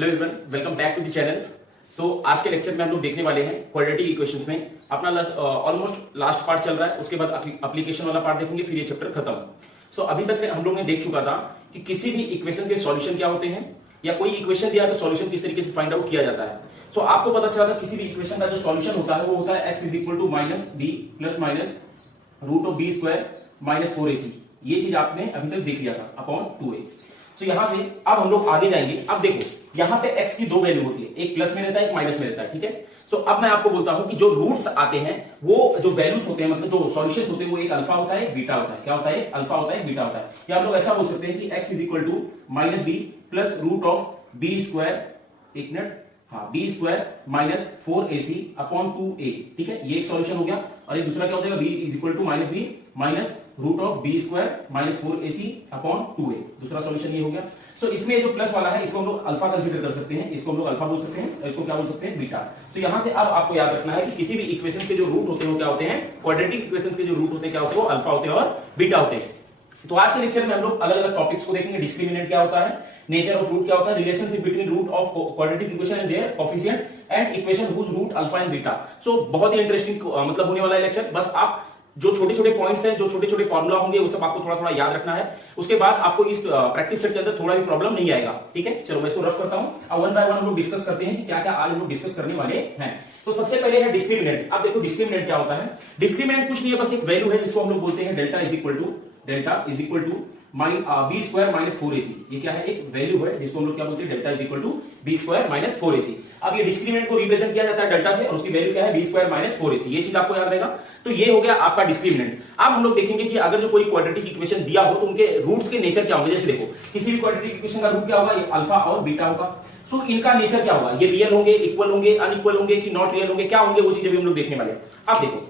Hello everyone, welcome back to the channel. So आज के lecture में हम लोग देखने वाले हैं क्वाड्रेटिक इक्वेशंस में अपना ऑलमोस्ट लास्ट पार्ट चल रहा है। उसके बाद एप्लीकेशन वाला पार्ट देखेंगे, फिर ये चैप्टर खत्म। सो अभी तक हम लोग ने देख चुका था कि किसी भी इक्वेशन के सॉल्यूशन क्या होते हैं, या कोई इक्वेशन दिया तो सॉल्यूशन किस तरीके से फाइंड आउट किया जाता है। सो आपको पता चला था किसी भी इक्वेशन का जो सॉल्यूशन होता है वो होता है x is equal to minus b plus minus root of b square minus 4ac। ये चीज आपने अभी तक देख लिया था अपॉन 2a। तो यहां से अब हम लोग आगे जाएंगे। अब देखो यहां पे x की दो वैल्यू होती है, एक प्लस में रहता है एक माइनस में रहता है, ठीक है। सो अब मैं आपको बोलता हूं कि जो रूट्स आते हैं वो जो वैल्यूज होते हैं, मतलब जो सॉल्यूशंस होते हैं, वो एक अल्फा होता है एक बीटा होता है। क्या होता है? अल्फा होता है एक बीटा होता है। या हम लोग ऐसा बोल सकते हैं कि x is equal to minus b plus root of b square, एक मिनट, हाँ, b square minus 4ac upon 2a, ठीक है। ये एक सॉल्यूशन हो गया। और एक दूसरा क्या होता है? b is equal to minus b minus root of b square minus 4ac upon 2a, दूसरा सॉल्यूशन ये हो गया। तो इसमें जो प्लस वाला है इसको हम लोग अल्फा कंसीडर कर सकते हैं, इसको हम लोग अल्फा बोल सकते हैं, और इसको क्या बोल सकते हैं? बीटा। तो यहां से अब आपको याद रखना है कि किसी भी इक्वेशन के जो रूट होते हैं वो क्या होते हैं? क्वाड्रेटिक इक्वेशन के जो रूट होते हैं क्या होते हैं? वो अल्फा होते हैं और बीटा होते हैं। तो आज के लेक्चर में हम लोग अलग अलग टॉपिक्स को देखेंगे। डिस्क्रिमिनेंट क्या होता है, नेचर ऑफ रूट क्या होता है, relationship between root of quadratic equation and their coefficient and equation whose root alpha and beta. So बहुत ही इंटरेस्टिंग मतलब होने वाला है लेक्चर। बस आप जो छोटे छोटे पॉइंट्स हैं, जो छोटे छोटे फॉर्मूला होंगे, वो सब आपको थोड़ा थोड़ा याद रखना है। उसके बाद आपको इस प्रैक्टिस सेट के अंदर थोड़ा भी प्रॉब्लम नहीं आएगा, ठीक है। चलो मैं इसको रफ करता हूं। अब वन बाय वन हम लोग डिस्कस करते हैं कि क्या क्या आज हम लोग डिस्कस करने वाले हैं। तो सबसे पहले है डिस्क्रिमिनेंट। अब देखो डिस्क्रिमिनेंट क्या होता है। डिस्क्रिमिनेंट कुछ नहीं है, बस एक वैल्यू है जिसको हम लोग बोलते हैं delta is equal to b square minus 4ac। ये क्या है? एक वैल्यू है जिसको हम लोग क्या बोलते हैं? Delta is equal to b square minus 4ac। अब ये डिस्क्रिमिनेंट को रिप्रेजेंट किया जाता है डेल्टा से, और उसकी वैल्यू क्या है? B square minus 4ac। ये चीज आपको याद रहेगा। तो ये हो गया आपका डिस्क्रिमिनेंट। अब हम लोग देखेंगे कि अगर जो कोई क्वाड्रेटिक इक्वेशन दिया हो तो उनके रूट्स के नेचर क्या होंगे। जैसे देखो किसी भी क्वाड्रेटिक इक्वेशन का रूट क्या होगा? ये अल्फा और बीटा होगा। सो इनका नेचर क्या होगा? ये रियल होंगे, इक्वल होंगे, अनइक्वल होंगे कि नॉट रियल होंगे, क्या होंगे? वो चीजें भी हम लोग देखने वाले हैं। अब देखो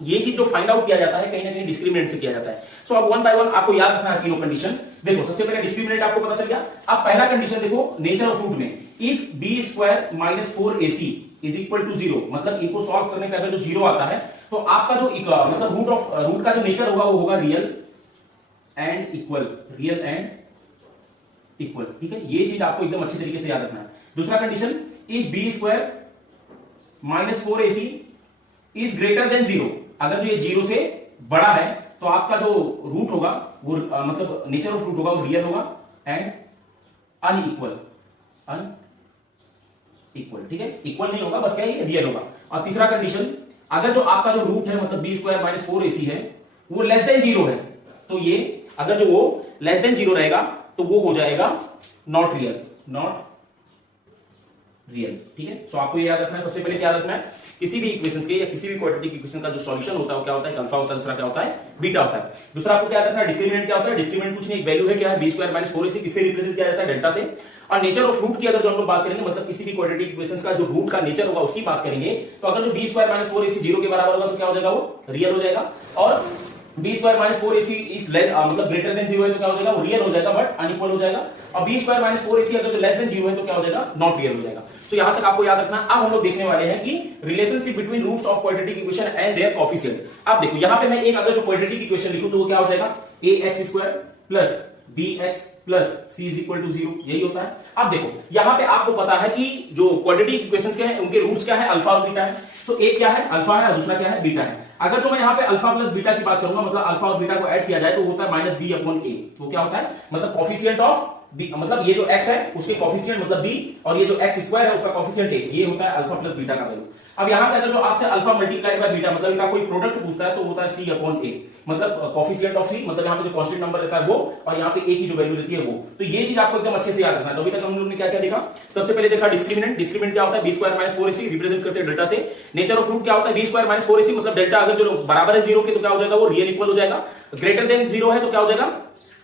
ये चीज जो फाइंड आउट किया जाता है कहीं ना कहीं डिस्क्रिमिनेंट से किया जाता है। सो अब वन बाय वन आपको याद रखना है तीनों कंडीशन। देखो सबसे पहले डिस्क्रिमिनेंट आपको पता चल गया। अब पहला कंडीशन देखो नेचर ऑफ रूट में, if b square minus 4ac is equal to 0, मतलब इनको सॉल्व करने पे अगर जो 0 आता है तो आपका जो मतलब रूट का जो नेचर होगा वो होगा real and equal, real and equal, ठीक है। ये चीज आपको एकदम अच्छी तरीके से याद रखना है। दूसरा condition, if b square minus 4ac is greater than 0, अगर जो ये 0 से बड़ा है तो आपका जो रूट होगा वो मतलब नेचर ऑफ रूट होगा वो रियल होगा एंड अनइक्वल, ठीक है। इक्वल नहीं होगा, बस क्या है? रियल होगा। और तीसरा कंडीशन, अगर जो आपका जो रूट है मतलब बी स्क्वायर माइनस 4ac है वो लेस देन 0 है, तो ये अगर जो वो लेस देन 0 रहेगा तो वो हो जाएगा नॉट रियल, ठीक है। तो आपको ये याद रखना है। सबसे पहले क्या रखना है, किसी भी इक्वेशंस के या किसी भी क्वाड्रेटिक इक्वेशन का जो सॉल्यूशन होता है वो क्या होता है? अल्फा होता है, दूसरा क्या होता है? बीटा होता है। दूसरा आपको क्या रखना है, डिस्क्रिमिनेंट क्या होता है? डिस्क्रिमिनेंट कुछ नहीं, एक वैल्यू है, क्या है? बी स्क्वायर माइनस 4ac, किससे रिप्रेजेंट किया जाता है? डेल्टा से। और नेचर ऑफ रूट की अगर जो हम लोग बात करेंगे, मतलब किसी भी क्वाड्रेटिक इक्वेशंस का जो रूट का नेचर होगा उसकी बात करेंगे, तो अगर जो बी स्क्वायर माइनस 4ac 0 के बराबर होगा तो क्या हो जाएगा? वो रियल हो जाएगा। और b square minus 4ac is मतलब ग्रेटर देन 0 है तो क्या हो जाएगा? वो रियल हो जाएगा बट अनइक्वल हो जाएगा। और बी स्क्वायर माइनस 4ac अगर जो लेस देन 0 है तो क्या हो जाएगा? नॉट रियल हो जाएगा। तो यहां तक आपको याद रखना। अब हम लोग देखने वाले हैं कि relationship between roots of quadratic equation and their coefficient. अब देखो यहां पे मैं एक अगर जो क्वाड्रेटिक इक्वेशन लिखूं तो वो क्या हो जाएगा? ax square plus bx plus c is equal to 0, यही होता है। अब देखो यहां पे आपको पता है कि जो क्वाड्रेटिक इक्वेशंस के हैं उनके रूट्स क्या है? अल्फा और बीटा है। सो एक क्या है? अल्फा है और दूसरा क्या है? बीटा है। अगर जो मैं यहाँ पे अल्फा प्लस बीटा की बात करूंगा, मतलब अल्फा और बीटा को ऐड किया जाए तो होता है माइनस बी अपॉन ए। तो क्या होता है? मतलब कोएफिशिएंट ऑफ बी, मतलब ये जो x है उसके कोएफिशिएंट मतलब b, और ये जो x स्क्वायर है उसका कोएफिशिएंट a, ये होता है अल्फा प्लस बीटा का वैल्यू। अब यहां से अगर जो आपसे अल्फा मल्टीप्लाइड बाय बीटा मतलब इनका कोई प्रोडक्ट पूछता है तो होता है c अपॉन a, मतलब कोएफिशिएंट ऑफ c, मतलब यहां पे जो कांस्टेंट नंबर रहता है वो, और यहां पे a की जो वैल्यू रहती है वो। तो ये चीज आपको एकदम अच्छे से याद रखना है। तो अभी तक हम लोगों ने क्या क्या देखा? सबसे पहले देखा डिस्क्रिमिनेंट। डिस्क्रिमिनेंट क्या होता है? B square minus 4ac represent करते हैं डेल्टा से। नेचर ऑफ रूट क्या होता है? बी स्क्वायर माइनस 4ac, मतलब डेल्टा अगर जो बराबर है 0 के तो क्या हो जाएगा? वो रियल इक्वल हो जाएगा। ग्रेटर देन 0 है तो क्या हो जाएगा?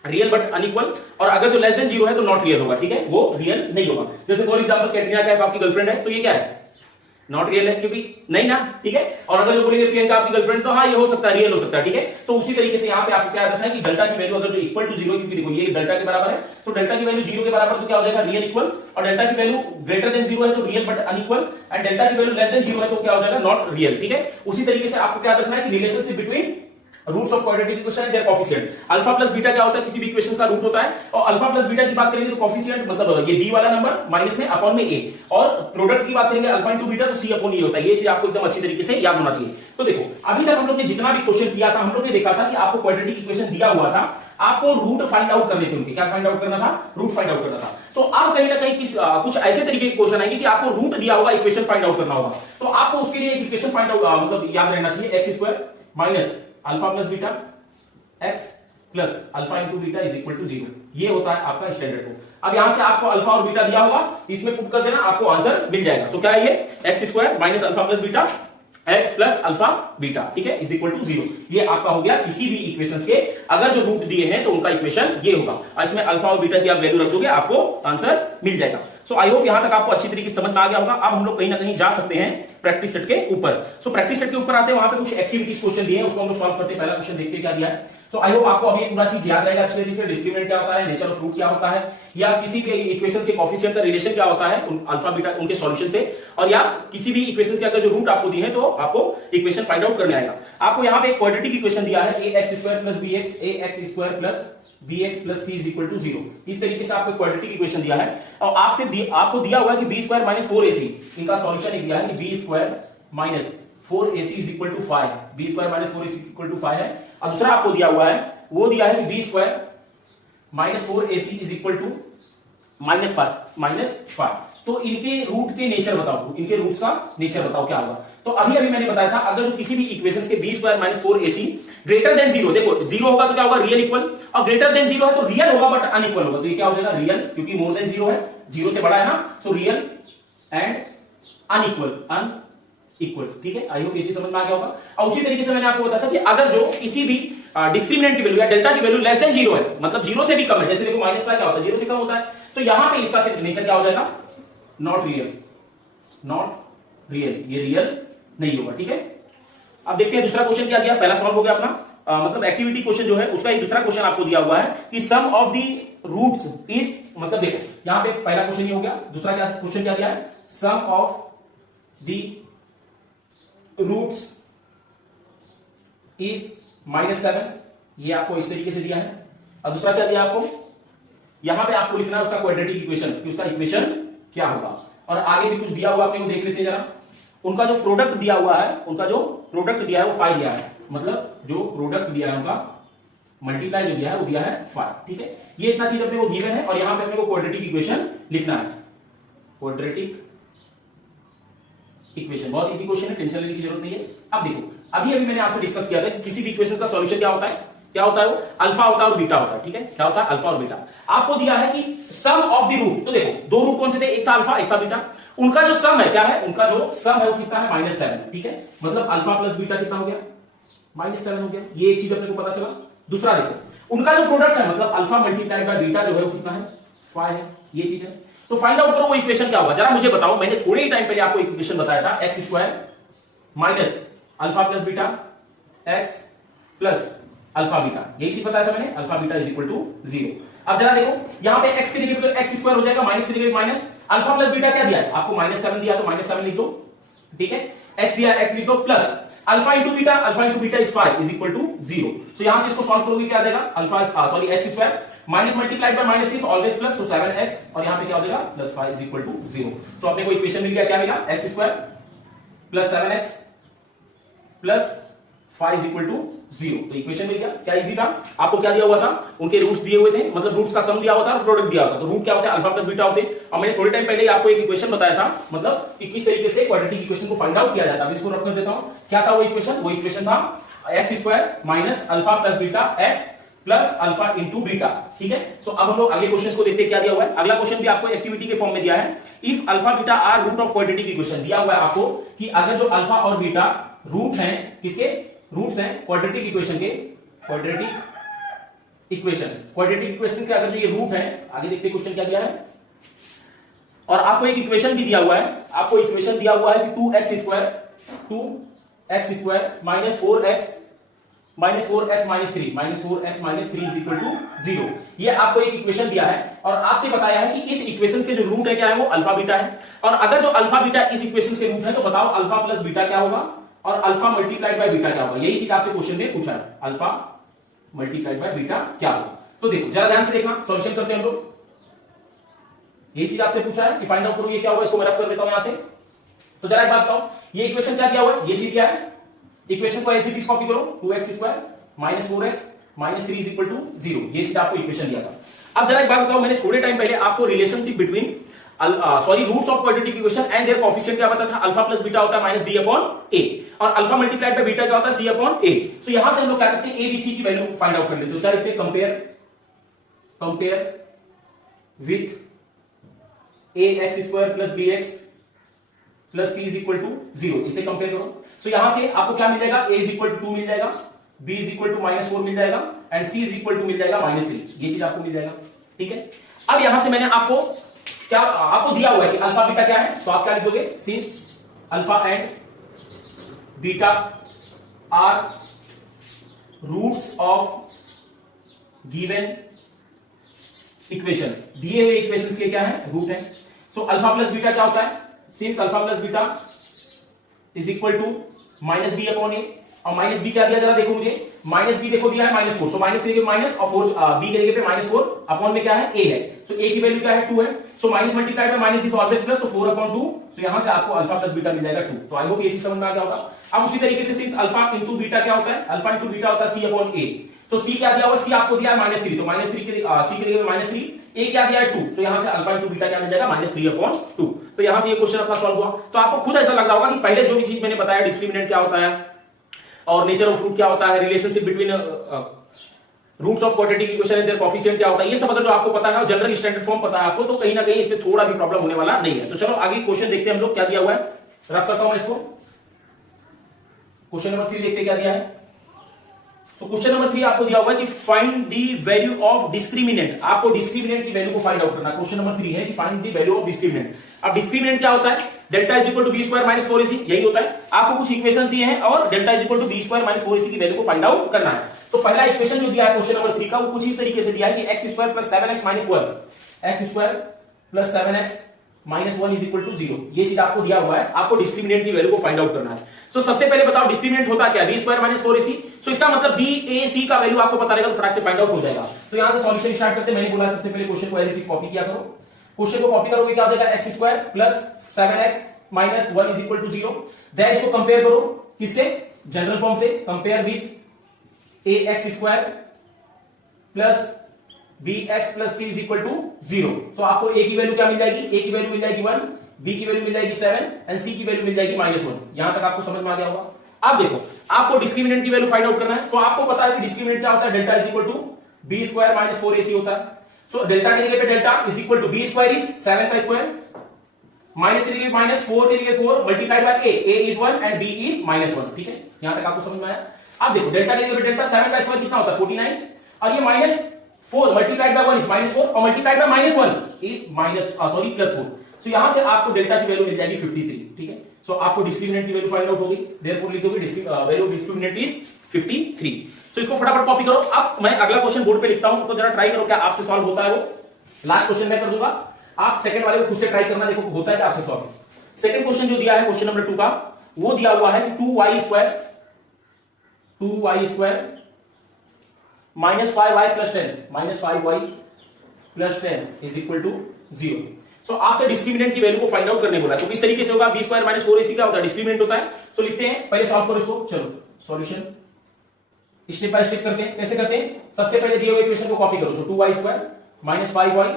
Real but unequal. और अगर जो लेस देन 0 है तो नॉट रियल होगा, ठीक है, वो रियल नहीं होगा। जैसे फॉर एग्जांपल कैटरीना कैफ आपकी गर्लफ्रेंड है तो ये क्या है? नॉट रियल है, क्योंकि नहीं ना, ठीक है। और अगर जो बोलेंगे प्रियंका आपकी गर्लफ्रेंड तो हाँ ये हो सकता है, रियल हो सकता है, ठीक है। तो उसी तरीके से यहाँ पे आपको क्या रखना है कि डेल्टा की वैल्यू अगर जो इक्वल टू 0, क्योंकि देखो ये डेल्टा के बराबर है, तो डेल्टा की वैल्यू 0 के बराबर तो क्या हो जाएगा? Real equal. और डेल्टा की वैल्यू ग्रेटर देन 0 है तो real but unequal, and delta की वैल्यू लेस देन 0 है तो क्या हो जाएगा? नॉट रियल, ठीक है। उसी तरीके से आपको क्या रखना है कि relationship between roots of quadratic equation है, their coefficient. Alpha plus beta क्या होता है, किसी भी इक्वेशन का रूट होता है, और अल्फा प्लस बीटा की बात करेंगे तो कोएफिशिएंट मतलब ये b वाला नंबर माइनस में अपॉन में a, और प्रोडक्ट की बात करेंगे अल्फा इनटू बीटा तो c अपॉन e होता है। ये चीज आपको एकदम अच्छी तरीके से याद होना चाहिए। तो देखो अभी तक हम लोग ने जितना भी क्वेश्चन किया था, हम लोग ने देखा था कि आपको क्वाड्रेटिक इक्वेशन दिया हुआ था, आपको रूट फाइंड आउट करने थे उनके। क्या फाइंड आउट करना था? रूट फाइंड आउट करना था। तो अब कहीं ना कहीं कुछ ऐसे तरीके के क्वेश्चन आएंगे कि आपको रूट दिया होगा, इक्वेशन फाइंड आउट करना होगा। तो आपको उसके लिए एक इक्वेशन फाइंड आउट मतलब याद रहना चाहिए, x square minus alpha plus beta x plus alpha into beta is equal to 0। ये होता है आपका स्टैंडर्ड फॉर्म। अब यहां से आपको अल्फा और बीटा दिया होगा, इसमें पुट कर देना, आपको आंसर मिल जाएगा। तो क्या है ये? X square minus alpha plus beta x plus alpha beta, ठीक है, इज इक्वल टू 0। ये आपका हो गया किसी भी इक्वेशन के अगर जो रूट दिए हैं तो उनका इक्वेशन ये होगा। इसमें अल्फा और बीटा की आप वैल्यू रख दोगे, आपको आंसर मिल जाएगा। सो आई होप यहां तक आपको अच्छी तरीके से समझ में आ गया होगा। अब हम लोग कहीं ना कहीं जा सकते हैं प्रैक्टिस सेट के ऊपर। सो प्रैक्टिस सेट के ऊपर आते हैं, वहां पे कुछ एक्टिविटीज क्वेश्चन दिए हैं, उसको हम लोग सॉल्व करते हैं। पहला क्वेश्चन देखते हैं क्या दिया है। तो आई होप आपको अभी पूरा चीज याद रहेगा अच्छे तरीके से। डिस्क्रिमिनेंट क्या होता है, नेचर ऑफ रूट क्या होता है, या किसी भी इक्वेशन के कोएफिशिएंट का रिलेशन क्या होता है अल्फा बीटा उनके सॉल्यूशन से, और या किसी भी इक्वेशन के अगर जो रूट आपको दिए हैं तो आपको इक्वेशन फाइंड आउट करने आएगा। आपको यहाँ पे एक क्वाड्रेटिक इक्वेशन दिया है, ax square plus bx ax square plus bx plus c is equal to 0। इस तरीके से आपको क्वाड्रेटिक इक्वेशन दिया है, और आपको दिया हुआ है कि b स्क्वायर माइनस 4ac, इनका सॉल्यूशन दिया है कि b square minus 4ac is equal to 5, b square minus 4ac equal to 5 है। और दूसरा आपको दिया हुआ है, वो दिया है कि b square minus 4ac is equal to minus 5। तो इनके रूट के नेचर बताओ, इनके रूट्स का नेचर बताओ क्या होगा। तो अभी मैंने बताया था, अगर जो किसी भी इक्वेशंस के b square minus 4ac greater than 0, देखो 0 होगा तो क्या होगा, रियल इक्वल, और ग्रेटर देन 0 है तो रियल होगा बट अनइक्वल होगा। तो ये क्या हो जाएगा, रियल, क्योंकि मोर देन 0 है, 0 से बड़ा है ना, सो रियल एंड अनइक्वल, ठीक है। आई होप ये चीज समझ में आ गया होगा। और उसी तरीके से मैंने आपको बताया था कि अगर जो किसी भी डिस्क्रिमिनेंट की वैल्यू या डेल्टा की वैल्यू लेस देन 0 है, मतलब 0 से भी कम है, जैसे देखो माइनस का क्या होता है, 0 से कम होता है, तो यहां पे इसका नेचर क्या हो जाएगा, नॉट रियल, ये रियल नहीं होगा, ठीक है। अब देखते हैं दूसरा क्वेश्चन क्या दिया। पहला सॉल्व हो गया अपना मतलब एक्टिविटी क्वेश्चन जो है उसका एक दूसरा क्वेश्चन आपको दिया हुआ है कि sum of the roots is, मतलब देखो यहां पे पहला क्वेश्चन ये हो गया, दूसरा क्या क्वेश्चन क्या दिया है, sum of the roots is -7, ये आपको इस तरीके से दिया है। और दूसरा क्या दिया आपको, यहां पे आपको लिखना है उसका क्वाड्रेटिक इक्वेशन, कि उसका इक्वेशन क्या होगा। और आगे भी कुछ दिया हुआ आपने को देख लेते हैं जरा। उनका जो प्रोडक्ट दिया हुआ है, उनका जो प्रोडक्ट दिया है वो 5 दिया है, मतलब जो प्रोडक्ट दिया है उनका मल्टीप्लाई जो दिया है वो दिया है 5, ठीक है। ये इतना चीज अपने को गिवन है, और यहां पे अपने को क्वाड्रेटिक इक्वेशन लिखना है। क्वाड्रेटिक इक्वेशन बहुत इजी क्वेश्चन है, टेंशन लेने की जरूरत नहीं है। अब देखो अभी मैंने आपसे डिस्कस किया था कि किसी भी इक्वेशन का सॉल्यूशन क्या होता है, वो अल्फा होता है और बीटा होता है, ठीक है। क्या होता है, अल्फा और बीटा। आपको दिया है कि सम ऑफ द रूट, तो देखो दो रूट कौन से थे, एक था अल्फा एक था बीटा, उनका जो सम है क्या है, उनका जो सम है वो कितना है, -7, ठीक है। मतलब अल्फा प्लस बीटा कितना हो गया, -7 हो गया। ये एक चीज अपने को पता चला। दूसरा देखो उनका जो प्रोडक्ट है, मतलब अल्फा मल्टीप्लाइड बाय बीटा जो है वो कितना है, 5 है, ये चीज है। तो फाइंड आउट करो वो इक्वेशन क्या होगा, जरा मुझे बताओ। मैंने थोड़े ही टाइम पहले आपको इक्वेशन बताया था, x square minus alpha plus beta x plus alpha beta, यही चीज बताया था मैंने, alpha beta is equal to 0। अब जरा देखो यहां पे x की जगह पे एक्स स्क्वायर हो जाएगा, माइनस की जगह माइनस, अल्फा प्लस बीटा क्या दिया है आपको, -7 दिया, तो -7 लिख दो, ठीक है। x दिया x लिख दो, plus alpha into beta is 5 is equal to 0। तो यहां से इसको सॉल्व करोगे क्या देगा, alpha sorry x square minus multiplied by -6 always plus, तो 7x, और यहां पे क्या हो जाएगा, +5 इज इक्वल टू 0। तो अपने को इक्वेशन मिल गया, क्या मिला, x square plus 7x plus 5 is equal to 0। तो इक्वेशन मिल गया। क्या इजी था, आपको क्या दिया हुआ था, उनके रूट्स दिए हुए थे, मतलब रूट्स का सम दिया हुआ था और प्रोडक्ट दिया हुआ था। तो रूट क्या होता है, अल्फा प्लस बीटा होते हैं। और मैंने थोड़े टाइम पहले आपको एक इक्वेशन बताया था, मतलब कि किस तरीके से क्वाड्रेटिक इक्वेशन को फाइंड आउट किया जाता है। इसको रफ कर देता हूं, क्या था वो इक्वेशन, वो इक्वेशन था x square minus alpha plus beta x plus alpha into beta, ठीक है। सो अब हम लोग अगले क्वेश्चन को देखते हैं क्या दिया हुआ है। अगला क्वेश्चन भी आपको एक्टिविटी के फॉर्म में दिया है, if alpha beta are root of quadratic equation. दिया हुआ है आपको कि अगर जो अल्फा और बीटा रूट हैं, किसके रूट्स हैं, क्वाड्रेटिक इक्वेशन के, क्वाड्रेटिक इक्वेशन के अगर जो ये रूट है, आगे देखते हैं क्वेश्चन क्या दिया है। और आपको एक इक्वेशन भी दिया हुआ है, आपको इक्वेशन दिया हुआ है कि 2x square minus 4x minus 3 is equal to 0। ये आपको एक इक्वेशन दिया है, और आपसे बताया है कि इस इक्वेशन के जो रूट है क्या है, वो अल्फा बीटा है। और अगर जो अल्फा बीटा इस इक्वेशन के रूट है, तो बताओ अल्फा प्लस बीटा क्या होगा, और अल्फा मल्टीप्लाइड बाय बीटा क्या होगा, यही चीज आपसे क्वेश्चन में पूछा है, अल्फा मल्टीप्लाइड बाय बीटा क्या होगा। तो देखो जरा ध्यान से देखना, सॉल्यूशन करते हैं हम लोग। यही चीज आपसे पूछा है कि फाइंड आउट करो ये क्या होगा, इसको मैं रफ कर देता हूं यहां से। तो जरा एक बात बताओ, ये इक्वेशन क्या दिया हुआ है, ये चीज क्या है, इक्वेशन को ऐसे चीज कॉपी करो, 2x² - 4x - 3 = 0, ये चीज आपको इक्वेशन दिया था। अब जरा एक बात बताओ, मैंने थोड़े टाइम पहले आपको relationship between roots of quadratic equation and their coefficient क्या बताया था, अल्फा प्लस बीटा होता है -b/a और अल्फा मल्टीप्लाइड बाय बीटा क्या होता है, c/a। तो यहां से हम लोग क्या करते हैं, a b c की वैल्यू फाइंड आउट कर लेते हैं। तो क्या लिखते हैं, compare with ax² + bx + c = 0, इसे कंपेयर करो। तो यहां से आपको क्या मिल जाएगा, a = 2 मिल जाएगा, b = -4 मिल जाएगा एंड c = मिल जाएगा -3, ये चीज आपको मिल जाएगा। ठीक है, अब यहां से मैंने आपको दिया हुआ है कि अल्फा बीटा क्या है, तो आप क्या लिखोगे, since alpha and beta are roots of given equation, दिए हुए इक्वेशंस के क्या है, रूट है। सो अल्फा प्लस बीटा क्या होता है, since alpha plus beta is equal to -b/a और -b क्या दिया, जरा देखो मुझे, -b देखो दिया है -4, सो माइनस के जगह माइनस और 4 b के जगह पे -4 अपॉन में क्या है, a है। सो a की वैल्यू क्या है, 2 है। So minus multiplied by minus is always plus, तो 4/2, सो यहां से आपको अल्फा प्लस बीटा मिल जाएगा 2। तो आई होप ये चीज समझ में आ गया होगा। अब उसी तरीके से सिंस अल्फा इंटू बीटा क्या होता है, अल्फा इंटू बीटा होता है c/a। तो c क्या दिया हुआ, c आपको दिया है -3, तो -3 के c के जगह -3, a क्या दिया है 2, तो यहां से अल्फा इंटू बीटा क्या मिल जाएगा, -3/2। तो यहां से ये क्वेश्चन अपना सॉल्व हुआ। तो आपको खुद ऐसा लग रहा होगा कि पहले जो भी चीज मैंने बताया, डिस्क्रिमिनेंट क्या होता है और नेचर ऑफ रूट क्या होता है, relationship between roots of quadratic equation and their coefficient क्या होता है, ये सब अगर जो आपको पता है और जनरल स्टैंडर्ड फॉर्म पता है आपको, तो कहीं ना कहीं इसमें थोड़ा भी प्रॉब्लम होने वाला नहीं है। तो चलो आगे क्वेश्चन देखते हैं हम लोग, क्या दिया हुआ है, रफ करता हूं मैं इसको। क्वेश्चन नंबर 3 देखते हैं क्या दिया है। तो क्वेश्चन नंबर 3 आपको दिया हुआ है कि find the value of discriminant, आपको डिस्क्रिमिनेंट की वैल्यू को फाइंड आउट करना। क्वेश्चन नंबर 3 है कि find the value of discriminant. अब डिस्क्रिमिनेंट क्या होता है, delta is equal to b² - 4ac, यही होता है। आपको कुछ इक्वेशन दिए हैं और delta is equal to b² - 4ac की वैल्यू को फाइंड आउट करना है। तो पहला इक्वेशन जो दिया है क्वेश्चन नंबर 3 का, वो कुछ इस तरीके से दिया है कि x² + 7x - 1, x² + 7x - 1 is equal to 0, ये चीज आपको दिया हुआ है। आपको डिस्क्रिमिनेंट की वैल्यू को फाइंड आउट करना है। तो सबसे पहले बताओ डिस्क्रिमिनेंट होता क्या है, b² - 4ac। तो इसका मतलब bac का वैल्यू आपको पता रहेगा, तो फटाक से फाइंड आउट हो जाएगा। तो यहां से सॉल्यूशन स्टार्ट करते हैं। मैंने बोला सबसे पहले क्वेश्चन को एज इट इज कॉपी किया करो। क्वेश्चन को कॉपी करोगे क्या हो जाएगा, x² + 7x - 1 is equal to 0। Then इसको कंपेयर करो किससे, जनरल फॉर्म से, compare with ax² + bx + c is equal to 0। तो आपको a की वैल्यू क्या मिल जाएगी, a की वैल्यू मिल जाएगी 1, b की वैल्यू मिल जाएगी 7 एंड c की वैल्यू मिल जाएगी -1। यहां तक आपको समझ में आ गया होगा। अब देखो आपको डिस्क्रिमिनेंट की वैल्यू फाइंड आउट करना है। तो आपको पता है कि डिस्क्रिमिनेंट क्या होता है, delta is equal to b² - 4ac होता है। सो डेल्टा के जगह पे delta is equal to b² is 7 का स्क्वायर, माइनस के जगह माइनस, 4 के जगह 4 multiplied by a is 1 and b is -1। ठीक है, यहां तक आपको समझ में आया। अब देखो डेल्टा के जगह डेल्टा, 7 का स्क्वायर कितना होता है, 49, और ये -4 मल्टीप्लाइड बाय 1 इज -4 और मल्टीप्लाइड बाय -1 इज +4। सो यहां से आपको डेल्टा की वैल्यू मिल जाएगी 53। ठीक है, सो आपको डिस्क्रिमिनेंट की वैल्यू फाइंड आउट होगी, देयरफॉर लिखोगे वैल्यू ऑफ डिस्क्रिमिनेंट इज 53। तो इसको फटाफट कॉपी करो। अब मैं अगला क्वेश्चन बोर्ड पे लिखता हूं, तो जरा ट्राई करो क्या आपसे सॉल्व होता है। वो लास्ट क्वेश्चन मैं कर दूंगा, आप सेकंड वाले को खुद से ट्राई करना, देखो होता है क्या आपसे सॉल्व। सेकंड क्वेश्चन जो दिया है क्वेश्चन नंबर 2 का, वो दिया हुआ है 2y² - 5y + 10 is equal to 0। सो आपसे डिस्क्रिमिनेंट की वैल्यू को फाइंड आउट करने बोला है। तो किस तरीके से होगा, b² - 4ac क्या होता है, डिस्क्रिमिनेंट होता है। तो लिखते हैं, पहले सॉल्व करो इसको। चलो सॉल्यूशन स्टेप बाय स्टेप करते हैं। कैसे करते हैं, सबसे पहले दिए हुए इक्वेशन को कॉपी करो। सो 2y² - 5y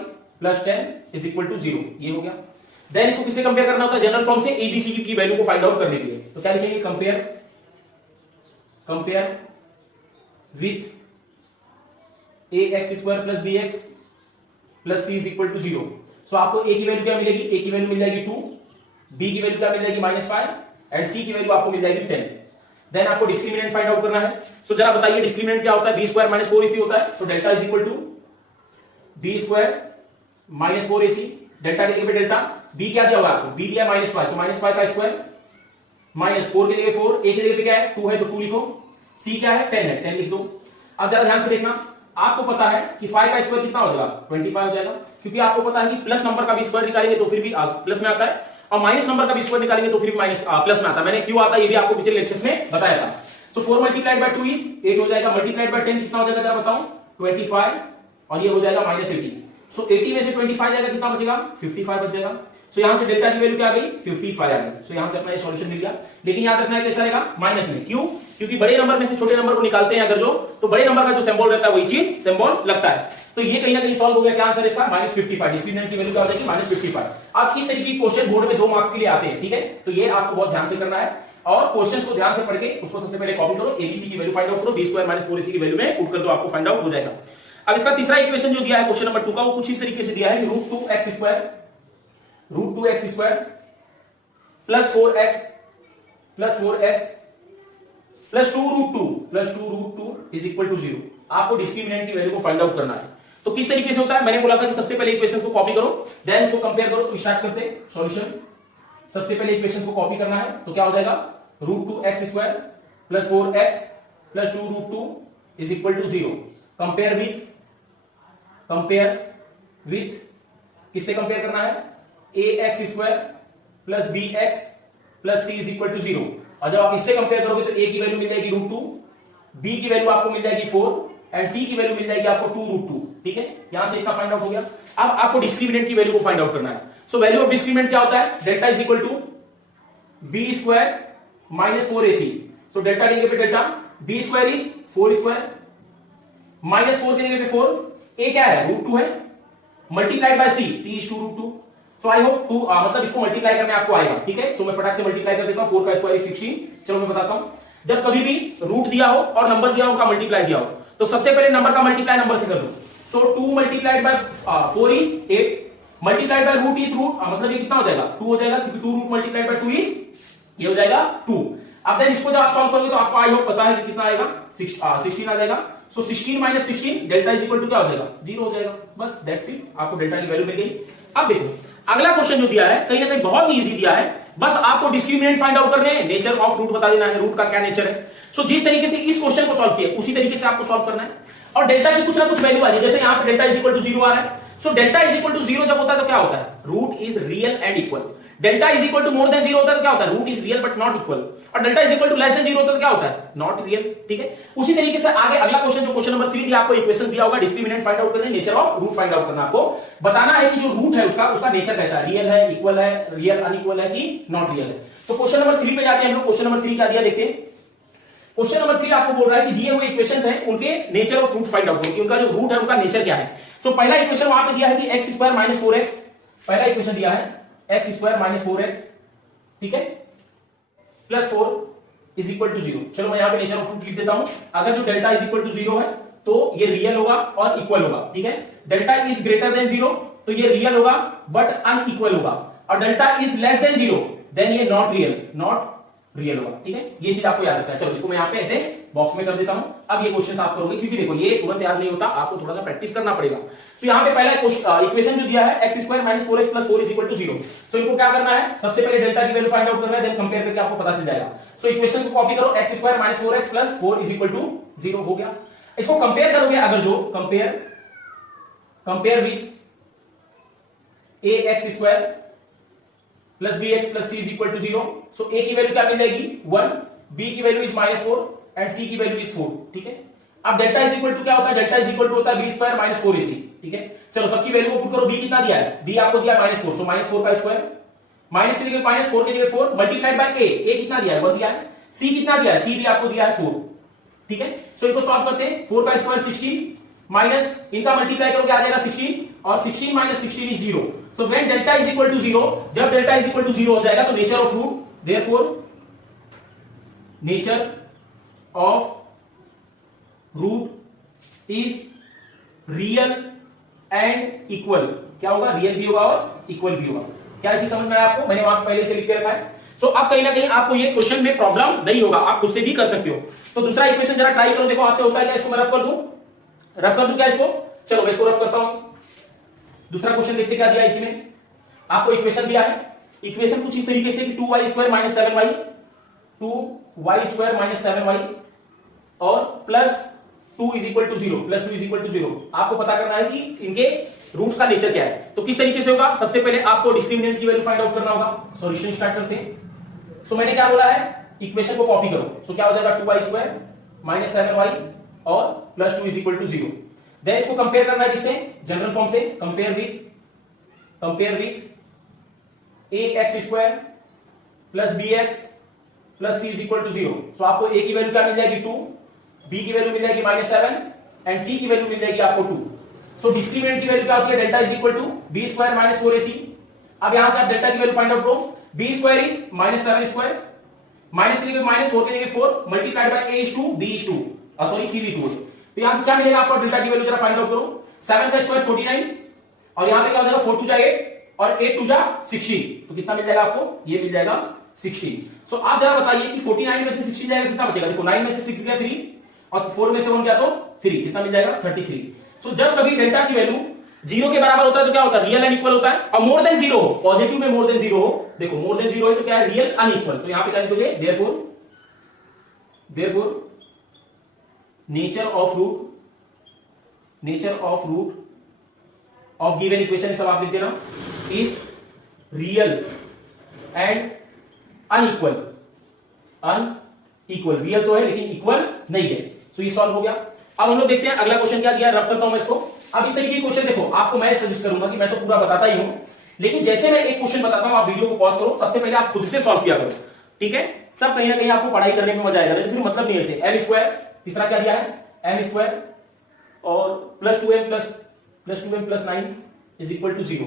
+ 10 is equal to 0, ये हो गया। देन इसको किससे कंपेयर करना होता है, जनरल फॉर्म से, abc की वैल्यू को फाइंड आउट करने के लिए। तो क्या लिखेंगे, compare with ax² + bx + c is equal to 0। So आपको a की वैल्यू क्या मिलेगी, a की वैल्यू मिल जाएगी 2, b की वैल्यू क्या मिल जाएगी -5 एंड c की वैल्यू आपको मिल जाएगी 10। देन आपको डिस्क्रिमिनेंट फाइंड आउट करना है। सो जरा बताइए डिस्क्रिमिनेंट क्या होता है, b² - 4ac होता है। So delta is equal to b² - 4ac, delta के जगह पे डेल्टा, b क्या दिया हुआ है आपको, b दिया -5, सो -5 का स्क्वायर, -4 के जगह 4, a के जगह पे क्या है 2 है, तो 2 लिखो, c क्या है 10 है, 10 लिख दो। अब जरा ध्यान से देखना, आपको पता है कि 5 का स्क्वायर कितना हो जाएगा 25 हो जाएगा, क्योंकि आपको पता है कि प्लस नंबर का भी स्क्वायर निकालेंगे तो फिर भी प्लस में आता है, और माइनस नंबर का भी स्क्वायर निकालेंगे तो फिर भी माइनस प्लस में आता है। मैंने क्यों आता है ये भी आपको पिछले लेक्चर्स में बताया था। सो 4 मल्टीप्लाइड बाय 2 इज 8 हो जाएगा, मल्टीप्लाइड बाय 10 कितना हो जाएगा जरा बताओ 25, और ये हो जाएगा -80। सो 80 में से 25 जाएगा कितना बचेगा 55 बच जाएगा। सो यहां से डेल्टा की वैल्यू क्या आ गई 55 आ गई। सो यहां से अपना ये सॉल्यूशन मिल गया, लेकिन याद रखना है कैसा रहेगा माइनस में, क्यों? क्योंकि बड़े नंबर में से छोटे नंबर को निकालते हैं अगर जो, तो बड़े नंबर का जो सिंबल रहता है वही चीज सिंबल लगता है। तो ये कहीं ना कहीं सॉल्व हो गया। क्या आंसर इसका -55, डिस्क्रिमिनेंट की वैल्यू क्या हो जाएगी -55। अब इस तरीके की क्वेश्चन बोर्ड में 2 मार्क्स के लिए आते हैं, ठीक है, तो ये आपको बहुत ध्यान से करना है और क्वेश्चंस को ध्यान से पढ़ के उसको सबसे पहले कॉपी करो, एबीसी की वैल्यू फाइंड आउट करो, b² - 4ac की वैल्यू में पुट कर दो, आपको फाइंड आउट हो जाएगा। अब इसका तीसरा इक्वेशन जो दिया है क्वेश्चन नंबर 2 का, वो कुछ इस तरीके से दिया है √2x² plus 4x plus 2√2 is equal to 0। आपको डिस्क्रिमिनेंट की वैल्यू को फाइंड आउट करना है। तो किस तरीके से होता है, मैंने बोला था कि सबसे पहले इक्वेशन को कॉपी करो देन इसको कंपेयर करो। तो स्टार्ट करते हैं सॉल्यूशन। सबसे पहले इक्वेशन को कॉपी करना है, तो क्या हो जाएगा √2x² plus 4x plus 2√2 is equal to 0। Compare with किससे कंपेयर करना है, ax² plus bx plus c is equal to 0। और जब आप इससे कंपेयर करोगे तो a की वैल्यू मिल जाएगी √2, b की वैल्यू आपको मिल जाएगी 4 एंड c की वैल्यू मिल जाएगी आपको 2√2। ठीक है, यहां से इसका फाइंड आउट हो गया। अब आपको डिस्क्रिमिनेंट की वैल्यू को फाइंड आउट करना है। सो वैल्यू ऑफ डिस्क्रिमिनेंट क्या होता है, delta is equal to b² - 4ac। So delta की जगह पे डेल्टा, b² इज 4² -4 की जगह पे 4, a क्या है √2 है, मल्टीप्लाइड बाय c इज 2√2। तो आई होप मतलब इसको मल्टीप्लाई करने आपको आएगा। ठीक है, सो मैं फटाक से मल्टीप्लाई कर देता हूं। 4 का स्क्वायर इज 16। चलो मैं बताता हूं, जब कभी भी रूट दिया हो और नंबर दिया हो उनका मल्टीप्लाई दिया हो तो सबसे पहले नंबर का मल्टीप्लाई नंबर से कर दो। So 2 multiplied by 4 is 8, multiplied by root is root, मतलब ये कितना हो जाएगा 2 हो जाएगा, क्योंकि 2 रूट मल्टीप्लाइड बाय 2 इज ये हो जाएगा 2। अब देन इसको जब आप सॉल्व करोगे तो आपको आई होप पता है कि कितना आएगा 16 आ जाएगा। सो 16 - 16 डेल्टा इज इक्वल टू क्या हो जाएगा 0 हो जाएगा। बस दैट्स इट, आपको डेल्टा की वैल्यू मिल गई। अब देखो अगला क्वेश्चन जो दिया है कहीं ना कहीं बहुत ही इजी दिया है, बस आपको डिस्क्रिमिनेंट फाइंड आउट करने हैं, नेचर ऑफ रूट बता देना है, रूट का क्या नेचर है। सो जिस तरीके से इस क्वेश्चन को सॉल्व किया उसी तरीके से आपको सॉल्व करना है, और डेल्टा की कुछ ना कुछ वैल्यू आ रही है। जैसे यहां पे डेल्टा इज इक्वल टू 0 आ रहा है, so delta is equal to 0 जब होता है तो क्या होता है, root is real and equal. Delta is equal to more than 0 होता है तो क्या होता है, root is real but not equal. और delta is equal to less than 0 होता है तो क्या होता है, नॉट रियल। ठीक है, उसी तरीके से आगे अगला क्वेश्चन जो क्वेश्चन नंबर 3 दिया, आपको इक्वेशन दिया होगा, डिस्क्रिमिनेंट फाइंड आउट करना, nature of root find out करना। आपको बताना है कि जो रूट है उसका नेचर कैसा है, रियल है, इक्वल है, रियल अनइक्वल है कि नॉट रियल है। तो क्वेश्चन नंबर 3 पे जाते हैं हम लोग। क्वेश्चन नंबर 3 क्या दिया देखते हैं। क्वेश्चन नंबर 3 आपको बोल रहा है कि दिए हुए इक्वेशंस हैं उनके nature of root find out करो, उनका जो रूट है उनका नेचर क्या है। तो पहला इक्वेशन वहां पे दिया है कि x² - 4x, पहला इक्वेशन दिया है x² - 4x, ठीक है, प्लस 4 इज इक्वल टू 0। चलो मैं यहां पे नेचर ऑफ रूट लिख देता हूं। अगर जो डेल्टा इज इक्वल टू 0 है तो ये रियल होगा और इक्वल होगा। ठीक है, डेल्टा इज ग्रेटर देन 0 तो ये रियल होगा बट अनइक्वल होगा, और delta is less than 0 then ये नॉट रियल होगा। ठीक है, ये चीज आपको याद रखना है। चलो इसको मैं यहां पे ऐसे बॉक्स में कर देता हूं। अब ये क्वेश्चन आप करोगे, क्योंकि देखो ये तुरंत याद नहीं होता, आपको थोड़ा सा प्रैक्टिस करना पड़ेगा। तो यहां पे पहला इक्वेशन जो दिया है x² - 4x plus 4 is equal to 0। So इनको क्या करना है, सबसे पहले डेल्टा की वैल्यू फाइंड आउट करना है, देन कंपेयर करके आपको पता चल जाएगा। सो इक्वेशन को कॉपी करो, x² - 4x plus 4 is equal to 0 हो गया। इसको कंपेयर करोगे, अगर जो compare with ax² plus bx plus c is equal to 0। So a की वैल्यू क्या मिल जाएगी 1, b की वैल्यू इज -4 एंड c की वैल्यू इज 4। ठीक है, अब डेल्टा इज इक्वल टू क्या होता है, डेल्टा इज इक्वल टू होता है b² - 4ac। ठीक है, चलो सबकी वैल्यू को पुट करो। b कितना दिया है, b आपको दिया -4, सो -4 का स्क्वायर, माइनस की जगह -4 की जगह 4 मल्टीप्लाइड बाय a कितना दिया है 1 दिया है, c कितना दिया है, c भी आपको दिया है 4। ठीक है, सो इनको सॉल्व करते हैं। 4 का स्क्वायर 16 माइनस इनका मल्टीप्लाई करोगे आ जाएगा 16, और 16 - 16 is 0। So when delta is equal to 0, जब डेल्टा इज इक्वल टू 0 हो जाएगा तो nature of root, therefore nature of root is real and equal. क्या होगा, रियल भी होगा और इक्वल भी होगा। क्या चीज समझ में आया आपको, मैंने वहां पहले से लिख के रखा है। सो अब कहीं ना कहीं आपको ये क्वेश्चन में प्रॉब्लम नहीं होगा, आप खुद से भी कर सकते हो। तो दूसरा इक्वेशन जरा ट्राई करो, देखो आपसे होता है क्या। इसको मैं रफ कर दूं क्या इसको, चलो मैं इसको रफ करता हूं। दूसरा क्वेश्चन देखते क्या दिया इसमें। आपको इक्वेशन दिया है, इक्वेशन कुछ इस तरीके से कि 2y² - 7y 2y² - 7y और plus 2 is equal to 0 plus 2 is equal to 0। आपको पता करना है कि इनके रूट्स का नेचर क्या है। तो किस तरीके से होगा, सबसे पहले आपको डिस्क्रिमिनेंट की वैल्यू फाइंड आउट करना होगा। सॉल्यूशन स्टार्ट करते हैं। सो मैंने क्या बोला है, इक्वेशन को कॉपी करो। सो क्या हो जाएगा 2y² माइनस 7y और plus 2 is equal to 0। Then इसको कंपेयर करना है किससे, जनरल फॉर्म से। Compare with ax² plus bx plus c is equal to 0। तो आपको a की वैल्यू क्या मिल जाएगी 2, b की वैल्यू मिल जाएगी -7 एंड c की वैल्यू मिल जाएगी आपको 2। सो डिस्क्रिमिनेंट की वैल्यू क्या होती है, delta is equal to b² minus 4ac। अब यहां से आप डेल्टा की वैल्यू फाइंड आउट करो। b² इज -7², माइनस की जगह -4 की जगह 4 multiplied by a is 2 b is 2 sorry c भी 2। तो यहां से क्या मिलेगा आपको, डेल्टा की वैल्यू जरा फाइंड आउट करो। 7 का स्क्वायर 49 और यहां पे क्या हो जाएगा 4 2 जा 8 और 8 2 जा 16। तो कितना मिल जाएगा आपको, ये मिल जाएगा 16। सो आप जरा बताइए कि 49 में से 16 जाएगा कितना बचेगा। देखो 9 में से 6 गया 3 और 4 में से 1 गया तो 3, कितना मिल जाएगा 33। सो जब कभी डेल्टा की वैल्यू 0 के बराबर होता है तो क्या होता है, रियल अनइक्वल होता है। और मोर देन 0 पॉजिटिव में मोर देन 0 हो, देखो मोर देन 0 है तो क्या है, रियल अनइक्वल। तो यहां पे क्या लिखोगे, therefore nature of root of given equation, सब आप लिख देना, is real and unequal. Real तो है लेकिन इक्वल नहीं है। सो ये सॉल्व हो गया। अब हम लोग देखते हैं अगला क्वेश्चन क्या दिया है, रफ करता हूं मैं इसको। अब इस तरीके के क्वेश्चन देखो, आपको मैं सजेस्ट करूंगा कि मैं तो पूरा बताता ही हूं, लेकिन जैसे मैं एक क्वेश्चन बताता हूं आप वीडियो को पॉज करो, सबसे पहले आप खुद से सॉल्व किया करो, ठीक है। तब कहीं ना कहीं आपको पढ़ाई करने में मजा आएगा, लेकिन फिर मतलब नहीं है इसे। m², तीसरा क्या दिया है m² और plus 2m plus 9 is equal to 0।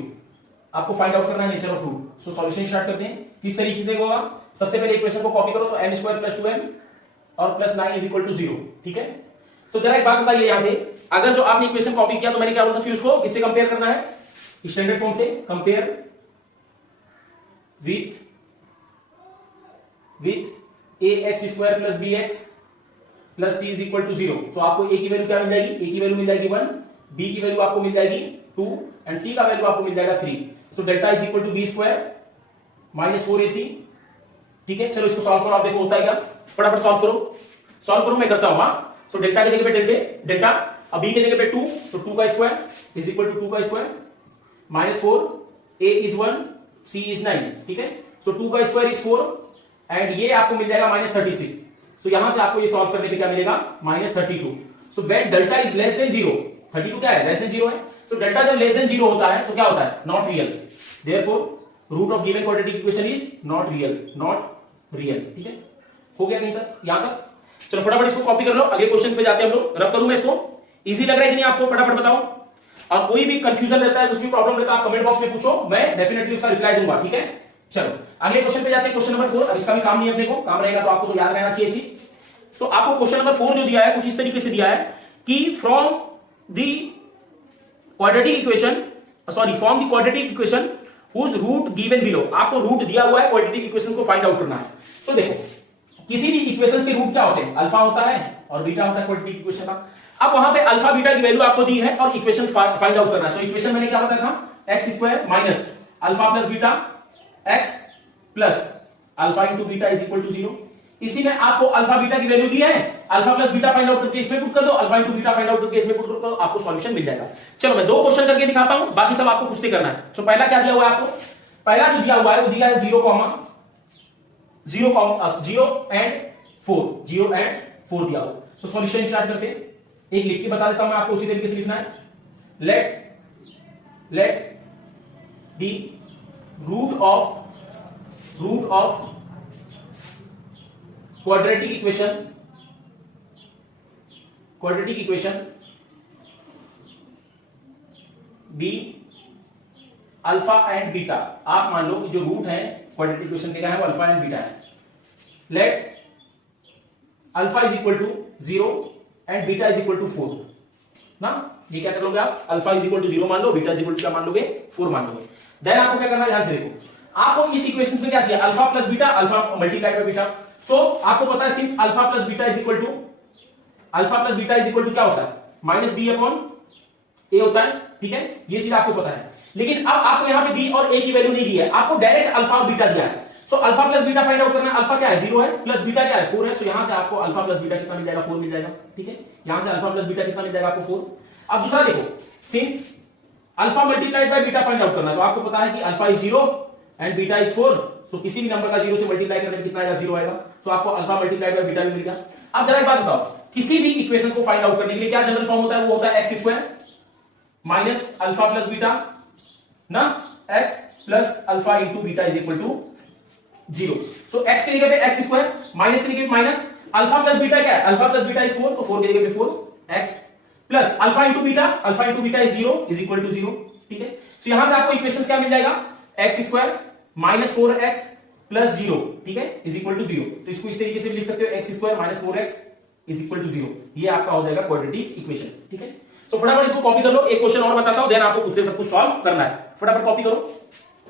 आपको फाइंड आउट करना है nature of root. So solution start करते हैं। किस तरीके से होगा, सबसे पहले इक्वेशन को कॉपी करो। तो m² प्लस 2m और प्लस 9 इज इक्वल टू 0, ठीक है। सो जरा एक बात बताइए, यहां से अगर जो आपने इक्वेशन कॉपी किया तो मैंने क्या बोला था, फिर उसको किससे कंपेयर करना है, स्टैंडर्ड फॉर्म से। Compare with ax² plus bx plus c is equal to 0। तो आपको a की वैल्यू क्या मिल जाएगी, a की वैल्यू मिल जाएगी 1, b की वैल्यू आपको मिल जाएगी 2 एंड c का वैल्यू आपको मिल जाएगा 3। So delta is equal to b² minus 4ac, ठीक है। चलो इसको सॉल्व करो, आप देखो होता है क्या, फटाफट सॉल्व करो, मैं करता हूं। हाँ, सो डेल्टा की जगह पे डेल्टा, अब b की जगह पे 2, तो 2 का स्क्वायर इज इक्वल टू 2 का square minus 4, a is 1 c is 9, ठीक है। सो 2 का स्क्वायर इज 4 एंड ये आपको मिल जाएगा -36। सो यहां से आपको ये सॉल्व करने पे क्या मिलेगा, -32। So when delta is less than 0, 32 क्या है, लेस देन 0 है। सो डेल्टा जब लेस देन 0 होता है तो क्या होता है, not real. Therefore root of given quadratic equation is not real, ठीक है। हो गया कहीं तक, यहां तक। चलो फटाफट इसको कॉपी कर लो, अगले क्वेश्चन पे जाते हैं हम लोग। रफ करूं मैं इसको, इजी लग रहा है कि नहीं आपको, फटाफट बताओ। और कोई भी कंफ्यूजन रहता है, कुछ भी प्रॉब्लम रहता है, आप कमेंट बॉक्स में पूछो, मैं डेफिनेटली उसका रिप्लाई दूंगा, ठीक है। चलो अगले क्वेश्चन पे जाते हैं, क्वेश्चन नंबर 4। अब इसका भी काम नहीं है अपने को, काम रहेगा तो आपको तो याद रहना चाहिए चीज। तो आपको क्वेश्चन नंबर 4 जो दिया है कुछ इस तरीके से दिया है कि from the quadratic equation whose root given below. आपको रूट दिया हुआ है, क्वाड्रेटिक इक्वेशन को फाइंड आउट करना है। सो देखो किसी भी इक्वेशन के रूट क्या होते हैं, अल्फा होता है और बीटा होता है क्वाड्रेटिक इक्वेशन का। अब वहां पे अल्फा बीटा की वैल्यू आपको दी है और इक्वेशन फाइंड आउट करना है। सो इक्वेशन मैंने क्या बताया था, x² minus alpha plus beta x plus alpha into beta is equal to 0। इसी में आपको अल्फा बीटा की वैल्यू दी है, alpha plus beta find out करके इसमें पुट कर दो, alpha into beta find out करके इसमें पुट कर दो, आपको सॉल्यूशन मिल जाएगा। चलो मैं 2 क्वेश्चन करके दिखाता हूं, बाकी सब आपको खुद से करना है। तो पहला क्या दिया हुआ है आपको, पहला जो दिया हुआ है वो दिया है 0 एंड 4 दिया हुआ। तो सॉल्यूशन स्टार्ट करते हैं। एक लिख के बता देता हूं मैं आपको, उसी तरीके से लिखना है। Let the root of quadratic equation be alpha and beta. आप मान लो कि जो रूट है क्वाड्रेटिक इक्वेशन के क्या है, वो अल्फा एंड बीटा है। Let alpha is equal to 0 and beta is equal to 4 ना। ये क्या कर लोगे आप, अल्फा इज इक्वल टू 0 मान लो, बीटा इज इक्वल टू क्या मान लोगे, 4 मान लोगे। देन आपको क्या करना है, ध्यान से देखो, आपको इस इक्वेशन में क्या चाहिए, alpha plus beta, alpha multiply by beta. So आपको पता है सिर्फ alpha plus beta is equal to क्या होता है, माइनस बी अपॉन ए होता है, ठीक है। ये चीज आपको पता है। लेकिन अब आपको यहां पे बी और ए की वैल्यू नहीं दी है, आपको डायरेक्ट अल्फा और बीटा दिया है। So alpha plus beta find out करना है। अल्फा क्या है 0 है, प्लस बीटा क्या है 4 है। सो यहां से आपको अल्फा प्लस बीटा कितना मिल जाएगा 4 मिल जाएगा। ठीक है, यहां से अल्फा प्लस बीटा कितना मिल जाएगा आपको 4। अब दूसरा देखो, since alpha multiplied by beta find out करना है, तो आपको पता है कि alpha is 0 and beta is 4। तो किसी भी नंबर का 0 से मल्टीप्लाई करने में कितना आएगा 0 आएगा। तो आपको अल्फा मल्टीप्लाइड बाय बीटा मिल गया। अब जरा एक बात बताओ, किसी भी इक्वेशन को फाइंड आउट करने के लिए क्या जनरल फॉर्म होता है, वो होता है x square minus alpha plus beta ना, X plus alpha into beta is equal to 0। So X के जगह पे एक्स स्क्वायर, माइनस के जगह पे माइनस, अल्फा प्लस बीटा क्या है, अल्फा प्लस बीटा इज 4, तो 4 के जगह पे 4 x plus alpha into beta is 0 is equal to 0। ठीक है, तो यहां से आपको इक्वेशन क्या मिल जाएगा, x square minus 4x plus 0, ठीक है, इज इक्वल टू 0। तो इसको इस तरीके से भी लिख सकते हो, x square minus 4x is equal to 0। ये आपका हो जाएगा क्वाड्रेटिक इक्वेशन। ठीक है, तो फटाफट इसको कॉपी कर लो। एक क्वेश्चन और बताता हूं, देन आपको खुद से सब कुछ सॉल्व करना है। फटाफट कॉपी करो,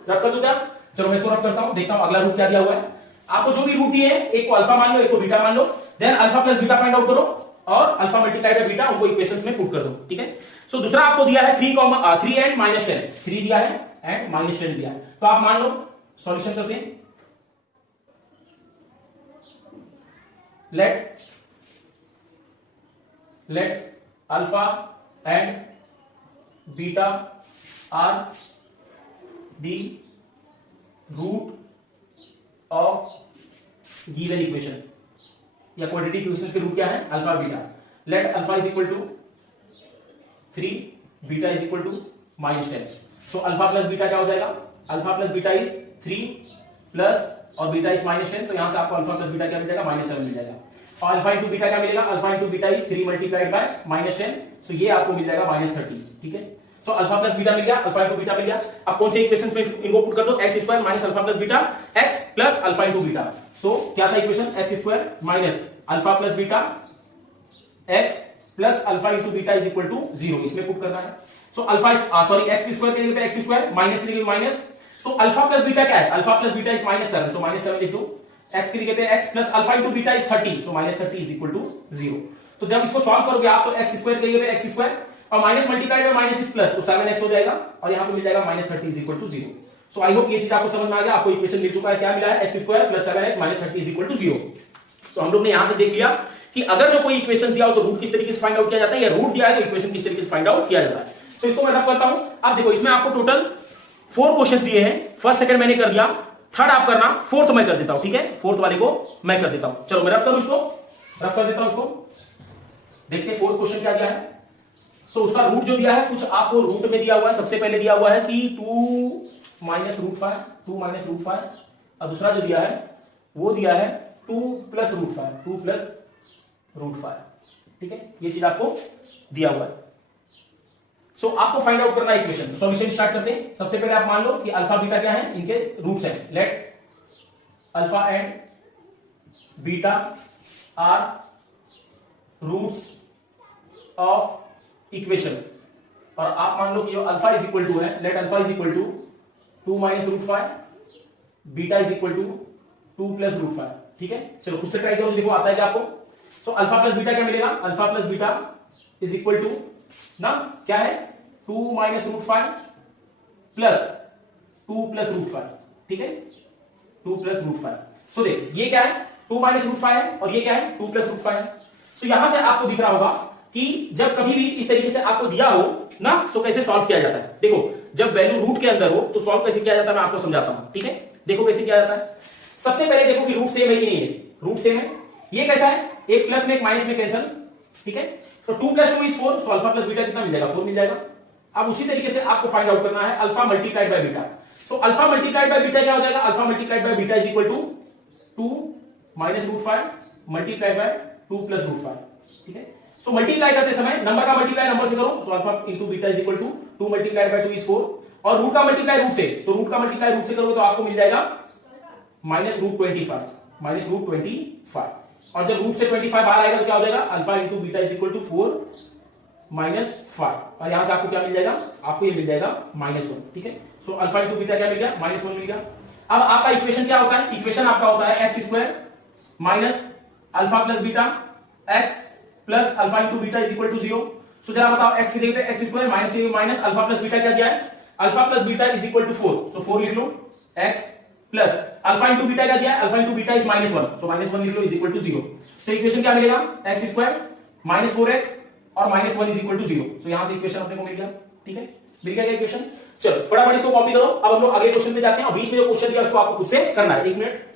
रफ कर दो क्या, चलो मैं इसको रफ करता हूं, देखता हूं अगला रूट क्या दिया हुआ है। आपको जो भी रूट दिए हैं, एक को अल्फा मान लो, एक को बीटा मान लो, then alpha plus beta find out करो और अल्फा मल्टीप्लाइड बाय बीटा उनको इक्वेशंस में पुट कर दो। ठीक है, सो दूसरा आपको दिया है 3 एंड माइनस 10, 3 दिया है एंड माइनस 10 दिया है। तो आप मान लो, सॉल्यूशन करते हैं, let alpha and beta are the root of given equation, या क्वाड्रेटिक इक्वेशन के रूट क्या है, alpha beta. Let alpha is equal to 3, beta is equal to minus 10। So alpha plus beta क्या हो जाएगा, alpha plus beta is 3 plus और beta is minus 10, तो यहां से आपको अल्फा प्लस बीटा क्या मिल जाएगा, माइनस 7 मिल जाएगा। और अल्फा इंटू बीटा क्या मिलेगा, alpha into beta is 3 multiplied by minus 10, सो ये आपको मिल जाएगा माइनस 30। ठीक है, तो अल्फा प्लस बीटा मिल गया, अल्फा इंटू बीटा मिल गया। अब कौन से इक्वेशन में इनको पुट कर दो, x square minus alpha plus beta x plus alpha into beta. So क्या था equation, x square minus alpha plus beta x plus alpha into beta is equal to 0, इसमें पुट करना है। So alpha sorry x square के जगह पे x square, minus के जगह minus, so alpha plus beta क्या है, alpha plus beta is minus 7, so minus 7 लिख दो। एक्स की जगह पे x plus alpha into beta is 30, so minus 30 is equal to 0। तो जब इसको सॉल्व करोगे आप, तो एक्स स्क्वायर की जगह पे एक्स स्क्वायर और minus multiplied by minus is plus, तो 7x हो जाएगा और यहां पे मिल जाएगा minus 30 is equal to 0। So I hope ये चीज आपको समझ में आ गया। आपको इक्वेशन मिल चुका है, क्या मिला है, x square plus 7x minus 30 is equal to 0। तो हम लोग ने यहां पे देख लिया कि अगर जो कोई इक्वेशन दिया हो तो रूट किस तरीके से फाइंड आउट किया जाता है, या रूट दिया है तो इक्वेशन किस तरीके से फाइंड आउट किया जाता है। तो इसको मैं रफ करता हूं। अब देखो, इसमें आपको टोटल 4 क्वेश्चंस दिए हैं, फर्स्ट सेकंड मैंने कर दिया, थर्ड आप करना, फोर्थ मैं कर देता हूं। ठीक है, फोर्थ वाले को मैं कर देता हूं। चलो मैं रफ करूं, इसको रफ कर देता हूं, इसको देखते हैं फोर्थ क्वेश्चन क्या दिया है। सो उसका रूट जो दिया है, कुछ आपको रूट में दिया हुआ है। सबसे पहले दिया हुआ है कि 2 माइनस रूट 5, और दूसरा जो दिया है वो दिया है 2 प्लस रूट 5। ठीक है, ये चीज आपको दिया हुआ है। सो आपको फाइंड आउट करना है इक्वेशन। सॉल्यूशन स्टार्ट करते हैं। सबसे पहले आप मान लो कि अल्फा बीटा क्या है, इनके रूट्स हैं। Let alpha and beta are roots of equation, और आप मान लो कि जो अल्फा इज इक्वल टू है, let alpha is equal to 2 minus root 5, beta is equal to 2 plus root 5। ठीक है, चलो खुद से ट्राई करो, देखो आता है क्या आपको। सो अल्फा प्लस बीटा क्या मिलेगा, alpha plus beta is equal to ना क्या है, 2 minus root 5 plus 2 plus root 5। ठीक है, 2 प्लस रूट 5। सो देख, ये क्या है, 2 माइनस रूट 5 है, और ये क्या है, 2 प्लस रूट 5 है। सो यहां से आपको दिख रहा होगा कि जब कभी भी इस तरीके से आपको दिया हो ना, तो कैसे सॉल्व किया जाता है। देखो, जब वैल्यू रूट के अंदर हो तो सॉल्व कैसे किया जाता है, मैं आपको समझाता हूं। ठीक है, देखो कैसे किया जाता है। सबसे पहले देखो कि रूट सेम है कि नहीं है, रूट सेम है। ये कैसा है, एक प्लस में एक माइनस में कैंसल। ठीक है, तो 2 plus 2 is 4, so alpha plus beta कितना मिल जाएगा, 4 मिल जाएगा। अब उसी तरीके से आपको फाइंड आउट करना है alpha multiplied by beta. So alpha multiplied by beta क्या हो जाएगा, alpha multiplied by beta is equal to 2 minus root 5 multiplied by 2 plus root 5। ठीक है, सो मल्टीप्लाई करते समय नंबर का मल्टीप्लाई नंबर से करो, so alpha into beta is equal to 2 multiplied by 2 is 4, और रूट का मल्टीप्लाई रूट से, तो रूट का मल्टीप्लाई रूट से करोगे तो आपको मिल जाएगा माइनस रूट 25। और जब रूट से 25 बाहर आएगा तो क्या हो जाएगा, alpha into beta is equal to 4 minus 5, और यहां से आपको क्या मिल जाएगा, आपको ये मिल जाएगा -1। ठीक है, सो अल्फा इंटू बीटा क्या मिल गया, -1 मिल गया। अब आपका इक्वेशन क्या होता है, इक्वेशन आपका होता है x square minus alpha plus beta x plus alpha into beta is equal to 0। So जरा बताओ, एक्स की जगह पे x square, minus alpha plus beta क्या दिया है, alpha plus beta is equal to 4, so 4 लिख लो, x plus alpha into beta क्या दिया है, alpha into beta is -1, so -1 लिख लो इज इक्वल टू 0। तो इक्वेशन क्या मिलेगा, x स्क्वायर माइनस 4x और -1 इज इक्वल टू 0। तो यहां से इक्वेशन अपने को मिल गया, ठीक है, मिल गया इक्वेशन। चलो फटाफट इसको कॉपी करो। अब हम लोग आगे क्वेश्चन पे जाते हैं और बीच में जो क्वेश्चन दिया उसको आपको खुद से करना है। 1 मिनट।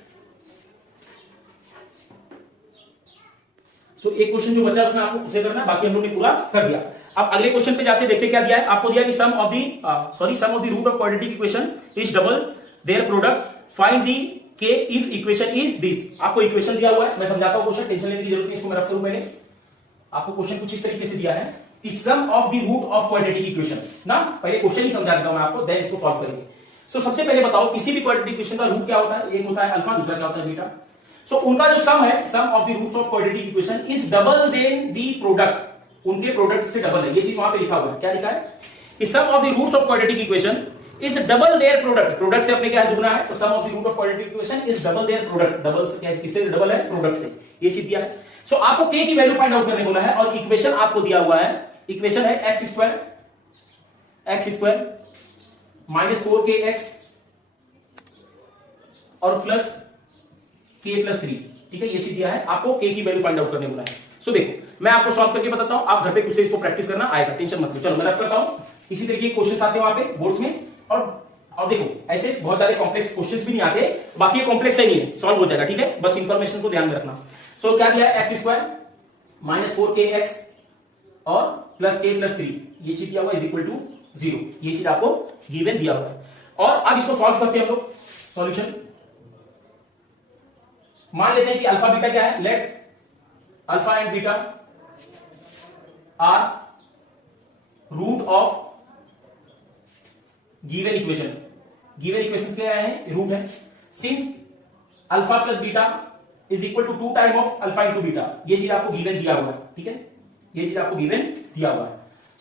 सो एक क्वेश्चन जो बचा उसमें आपको खुद से करना है, बाकी हम लोग ने पूरा कर दिया। अब अगले क्वेश्चन पे जाते देखते क्या दिया है आपको। दिया कि sum of the root of quadratic equation is double their product, find the K if equation is this. आपको इक्वेशन दिया हुआ है, मैं समझाता हूं क्वेश्चन, टेंशन लेने की जरूरत नहीं, इसको मैं रफ करूं। मैंने आपको क्वेश्चन कुछ इस तरीके से दिया है कि sum of the root of quadratic equation ना, पहले क्वेश्चन ही समझा देता हूं मैं आपको, देन इसको सॉल्व करेंगे। सो सबसे पहले बताओ किसी भी क्वाड्रेटिक इक्वेशन का रूट क्या होता है, एक होता है अल्फा, दूसरा क्या होता है बीटा। सो उनका जो सम है, sum of the roots of quadratic equation is double then the product, उनके प्रोडक्ट से डबल है। ये चीज वहां पे लिखा हुआ है, क्या लिखा है कि sum of the roots of quadratic equation is double their product, product से अपने क्या है दुगना है, तो sum of the root of quadratic equation is double their product, double से क्या है, किससे डबल है, प्रोडक्ट से। ये चीज दिया है। सो आपको k की वैल्यू फाइंड आउट करने बोला है और इक्वेशन आपको दिया हुआ है, इक्वेशन है x स्क्वायर माइनस 4kx और प्लस k प्लस 3, ठीक है, ये चीज दिया है। आपको k की वैल्यू फाइंड आउट करने बोला है। सो देखो मैं आपको सॉल्व करके बताता हूं, आप घर पे खुद से इसको प्रैक्टिस करना, आएगा, टेंशन मत लो। चलो मैं रफ करता हूं, इसी तरीके के क्वेश्चन आते हैं वहां पे बोर्ड्स में, और देखो ऐसे बहुत सारे कॉम्प्लेक्स क्वेश्चंस भी नहीं आते, बाकी ये कॉम्प्लेक्स है नहीं है, सॉल्व हो जाएगा, ठीक है, बस इंफॉर्मेशन को ध्यान में रखना। सो क्या दिया है, एक्स स्क्वायर माइनस 4kx और प्लस k प्लस 3, ये चीज दिया हुआ इज इक्वल टू 0, ये चीज आपको गिवन दिया हुआ है। और अब इसको सॉल्व करते हैं हम लोग। सॉल्यूशन मान लेते हैं कि अल्फा बीटा क्या है, let alpha and beta are root of given equation. Given equation क्या है, रूट है। Since alpha plus beta is equal to 2 time of alpha into beta, ये चीज आपको गिवन दिया हुआ है, ठीक है, ये चीज आपको गिवन दिया हुआ है।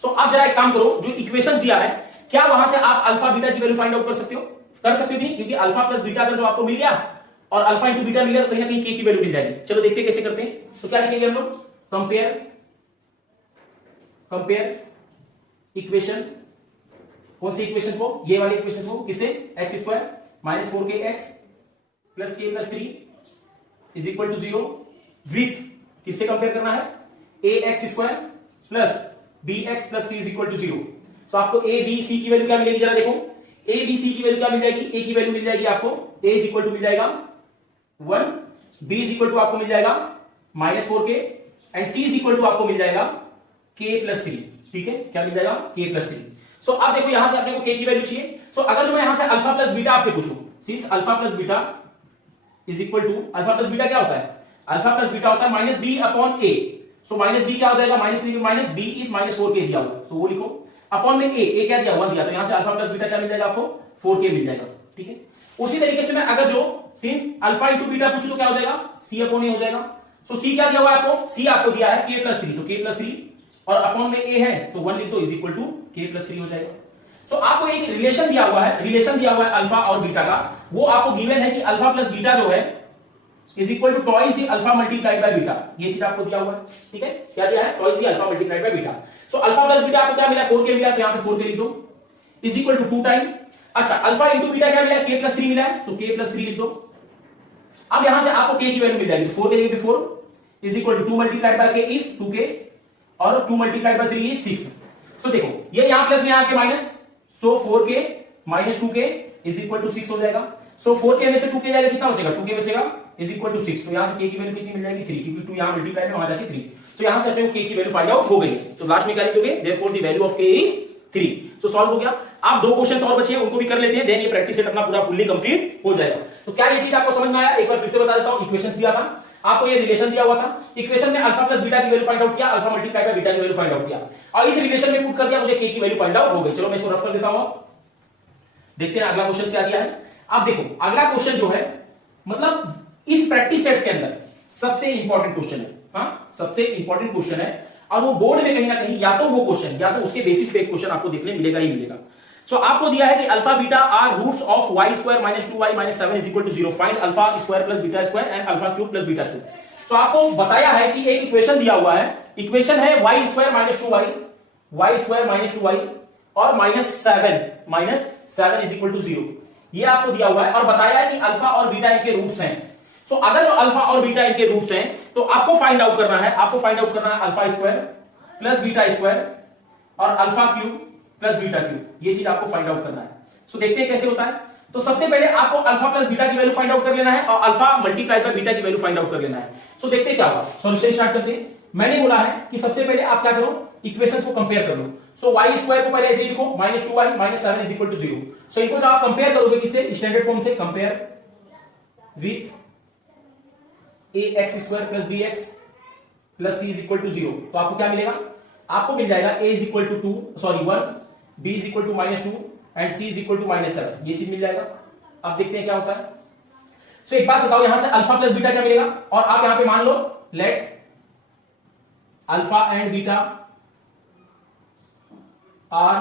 सो अब जरा एक काम करो, जो इक्वेशंस दिया है क्या वहां से आप अल्फा बीटा की वैल्यू फाइंड आउट कर सकते हो, कर सकते हो नहीं, क्योंकि अल्फा प्लस बीटा का जो आपको मिल गया और अल्फा इंटू बीटा मिल गया, तो कहीं ना कहीं k की वैल्यू मिल जाएगी। चलो देखते हैं कैसे करते हैं। तो क्या लिखेंगे हम लोग, कंपेयर इक्वेशन, कौन सी इक्वेशन को, ये वाली इक्वेशन को, किससे, x square minus 4kx plus k plus 3 is equal to 0 with, किससे कंपेयर करना है, ax square plus bx plus c is equal to 0। So आपको a b c की वैल्यू क्या मिलेगी, जरा देखो, a b c की वैल्यू क्या मिल जाएगी, a की वैल्यू मिल जाएगी आपको, a इज इक्वल टू मिल जाएगा 1, b इज इक्वल टू आपको मिल जाएगा minus 4k and c is equal to आपको मिल जाएगा k प्लस 3, ठीक है, क्या मिल जाएगा, k प्लस 3। सो अब देखो यहां से अपने को k की वैल्यू चाहिए। सो अगर जो मैं यहां से अल्फा प्लस बीटा आपसे पूछूं, since alpha plus beta is equal to, alpha plus beta क्या होता है, अल्फा प्लस बीटा होता है minus B upon A. So minus B क्या हो जाएगा, minus B is minus 4k दिया हुआ, तो वो लिखो, अपॉन में ए क्या दिया हुआ, दिया, तो यहां से अल्फा प्लस बीटा क्या मिल जाएगा आपको, 4k मिल जाएगा, ठीक है। उसी तरीके से मैं अगर जो सिंस अल्फा इंटू बीटा पूछूं तो क्या हो जाएगा, सी अपॉन ए हो जाएगा। सो सी क्या दिया हुआ है आपको, सी आपको दिया है k प्लस 3, तो k प्लस 3 और अपॉन में a है तो 1 लिख दो is equal to k plus 3 हो जाएगा। तो आपको एक रिलेशन दिया हुआ है, रिलेशन दिया हुआ है अल्फा और बीटा का, वो आपको गिवन है कि अल्फा प्लस बीटा जो है is equal to twice the alpha multiplied by beta, ये चीज आपको दिया हुआ है, ठीक है, क्या दिया है, twice the alpha multiplied by beta. So alpha plus beta आपको क्या मिला, 4k मिला, तो यहां पे 4k लिख दो इज इक्वल टू 2 टाइम, अच्छा अल्फा इंटू बीटा क्या मिला, k प्लस 3 मिला है, तो k प्लस 3 लिख दो। अब यहां से आपको k की वैल्यू मिल जाएगी, 4 के 4 is equal to 2 multiplied by k is 2k और 2 मल्टीप्लाइड बाय 3 इज 6। सो देखो ये यहां प्लस में यहां के minus, so 4k minus 2k is equal to 6 हो जाएगा। सो 4k में से 2k जाएगा, कितना बचेगा, 2k बचेगा इज इक्वल टू 6। तो यहां से k की वैल्यू कितनी मिल जाएगी, 3, क्योंकि 2 यहां मल्टीप्लाई में वहां जाके 3। तो यहां से अपने को k की वैल्यू फाइंड आउट हो गई। तो लास्ट में क्या लिखोगे, therefore the value of k is 3। तो सॉल्व हो गया। आप 2 क्वेश्चंस और बचे हैं, उनको भी कर लेते हैं, देन ये प्रैक्टिस सेट अपना पूरा फुल्ली कंप्लीट हो जाएगा। तो क्या ये चीज आपको समझ में आया, एक बार फिर से बता देता हूं, इक्वेशंस दिया था आपको, ये रिलेशन दिया हुआ था, इक्वेशन में अल्फा प्लस बीटा की वैल्यू फाइंड आउट किया, अल्फा मल्टीप्लाई बाय बीटा की वैल्यू फाइंड आउट किया और इस रिलेशन में पुट कर दिया, मुझे k की वैल्यू फाइंड आउट हो गई। चलो मैं इसको रफ कर देता हूं, देखते हैं अगला क्वेश्चन क्या दिया है। आप देखो अगला क्वेश्चन जो है, मतलब इस प्रैक्टिस सेट के अंदर सबसे इंपॉर्टेंट क्वेश्चन है, हाँ सबसे इंपॉर्टेंट क्वेश्चन है, और वो बोर्ड में कहीं ना कहीं या तो वो क्वेश्चन या तो उसके बेसिस पे एक क्वेश्चन आपको देखने मिलेगा ही मिलेगा। सो आपको दिया है कि alpha beta are roots of y square minus 2y minus 7 is equal to 0, find alpha square plus beta square and alpha cube plus beta cube. तो आपको बताया है कि एक इक्वेशन दिया हुआ है, इक्वेशन है y square minus 2y, y square minus 2y और माइनस 7 इज इक्वल टू 0। ये आपको दिया हुआ है और बताया है कि अल्फा और बीटा इनके रूट्स हैं। सो अगर अल्फा और बीटा इनके रूट्स हैं तो आपको फाइंड आउट करना है, alpha square plus beta square और alpha cube plus beta cube, ये चीज आपको फाइंड आउट करना है। सो देखते हैं कैसे होता है। तो सबसे पहले आपको अल्फा प्लस बीटा की वैल्यू फाइंड आउट कर लेना है और अल्फा मल्टीप्लाइड बाय बीटा की वैल्यू फाइंड आउट कर लेना है। सो देखते हैं क्या होगा। सॉल्यूशन स्टार्ट करते हैं। मैंने बोला है कि सबसे पहले आप क्या करो, इक्वेशंस को कंपेयर कर लो। सो वाई स्क्वायर को पहले ऐसे ही लिखो, -2y - 7 is equal to 0। So इनको जब आप कंपेयर करोगे किससे, स्टैंडर्ड फॉर्म से, compare with ax square plus bx plus c is equal to 0, तो आपको क्या मिलेगा, आपको मिल जाएगा a is equal to 1, b is equal to -2 and c is equal to -7, ये चीज मिल जाएगा। अब देखते हैं क्या होता है। सो एक बात बताओ, यहां से अल्फा प्लस बीटा क्या मिलेगा, और आप यहां पे मान लो let alpha and beta are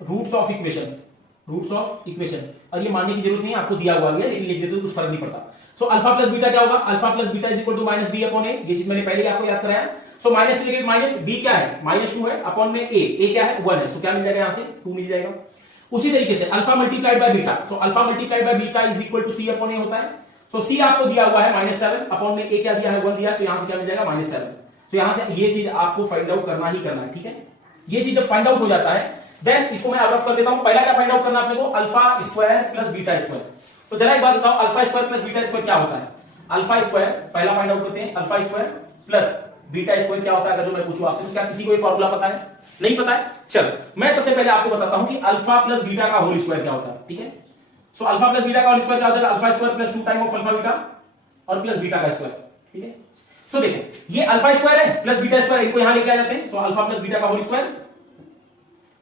roots of equation, और ये मानने की जरूरत नहीं है, आपको दिया हुआ है, लेकिन लिख देते तो कुछ फर्क नहीं पड़ता। सो अल्फा प्लस बीटा क्या होगा, alpha plus beta is equal to -b upon a, ये चीज मैंने पहले ही आपको याद कराया। सो माइनस लेके माइनस, b क्या है -2 है, अपॉन में a क्या है 1 है, सो क्या मिल जाएगा, यहां से 2 मिल जाएगा। उसी तरीके से alpha multiplied by beta, so alpha multiplied by beta is equal to c upon a होता है। सो c आपको दिया हुआ है -7, अपॉन में a क्या दिया है 1 दिया है, सो यहां से क्या मिल जाएगा -7। तो यहां से ये चीज आपको फाइंड आउट करना ही करना है, ठीक है। ये चीज जब फाइंड आउट हो जाता है देन इसको मैं रफ कर देता हूं। पहला क्या फाइंड आउट करना है अपने को, alpha square plus beta square. तो जरा एक बात बताओ, alpha square plus beta square क्या होता है। अल्फा स्क्वायर पहला फाइंड आउट करते हैं, alpha square plus beta square क्या होता है। अगर जो मैं पूछूं आपसे तो क्या किसी को ये फॉर्मूला पता है, नहीं पता है, चल मैं सबसे पहले आपको बताता हूं कि अल्फा प्लस बीटा का होल स्क्वायर क्या होता है, ठीक है। सो अल्फा प्लस बीटा का होल स्क्वायर क्या होता है, alpha square plus 2 time of alpha beta और प्लस बीटा का स्क्वायर, ठीक है। सो देखो ये अल्फा स्क्वायर है प्लस बीटा स्क्वायर, इनको यहां लेके आ जाते हैं। सो अल्फा प्लस बीटा का होल स्क्वायर,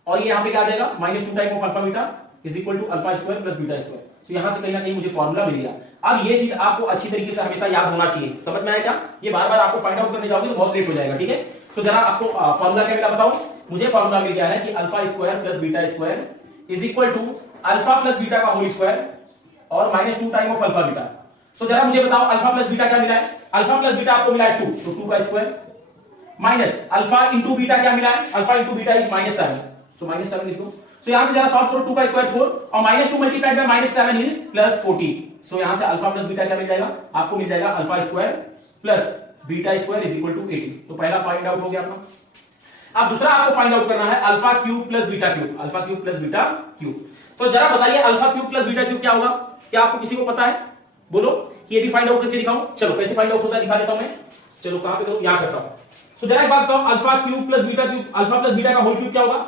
और ये यहां पे क्या आ जाएगा -2 time of alpha beta is equal to alpha square plus beta square. तो यहां से कहीं ना कहीं मुझे फॉर्मूला मिल गया। अब ये चीज आपको अच्छी तरीके से हमेशा याद होना चाहिए, समझ में आया क्या, ये बार बार आपको फाइंड आउट करने जाओगे तो बहुत लेट हो जाएगा, ठीक है। सो जरा आपको फॉर्मूला क्या मिला बताओ, मुझे फॉर्मूला मिल गया है कि alpha square plus beta square is equal to alpha plus beta का होल स्क्वायर और -2 time of alpha beta. So जरा मुझे बताओ अल्फा प्लस बीटा क्या मिला है, अल्फा प्लस बीटा आपको मिला है 2, तो 2 का square minus alpha into beta क्या मिला है, अल्फा इंटू बीटा इज -7, तो -7 लिख दो। सो यहां से जरा सॉल्व करो, 2 का स्क्वायर 4 और -2 मल्टीप्लाइड बाय -7 इज +40। सो यहां से अल्फा प्लस बीटा क्या मिल जाएगा, आपको मिल जाएगा alpha square plus beta square is equal to 80। तो पहला फाइंड आउट हो गया आपका। अब दूसरा आपको फाइंड आउट करना है alpha cube plus beta cube, alpha cube plus beta cube. तो जरा बताइए alpha cube plus beta cube क्या होगा, क्या आपको किसी को पता है, बोलो कि ये भी फाइंड आउट करके दिखाऊं। चलो कैसे फाइंड आउट होता है दिखा देता हूं मैं, चलो कहां पे करूं, यहां करता हूं। तो जरा एक बात बताओ, alpha cube plus beta cube, alpha plus beta का होल क्यूब क्या होगा,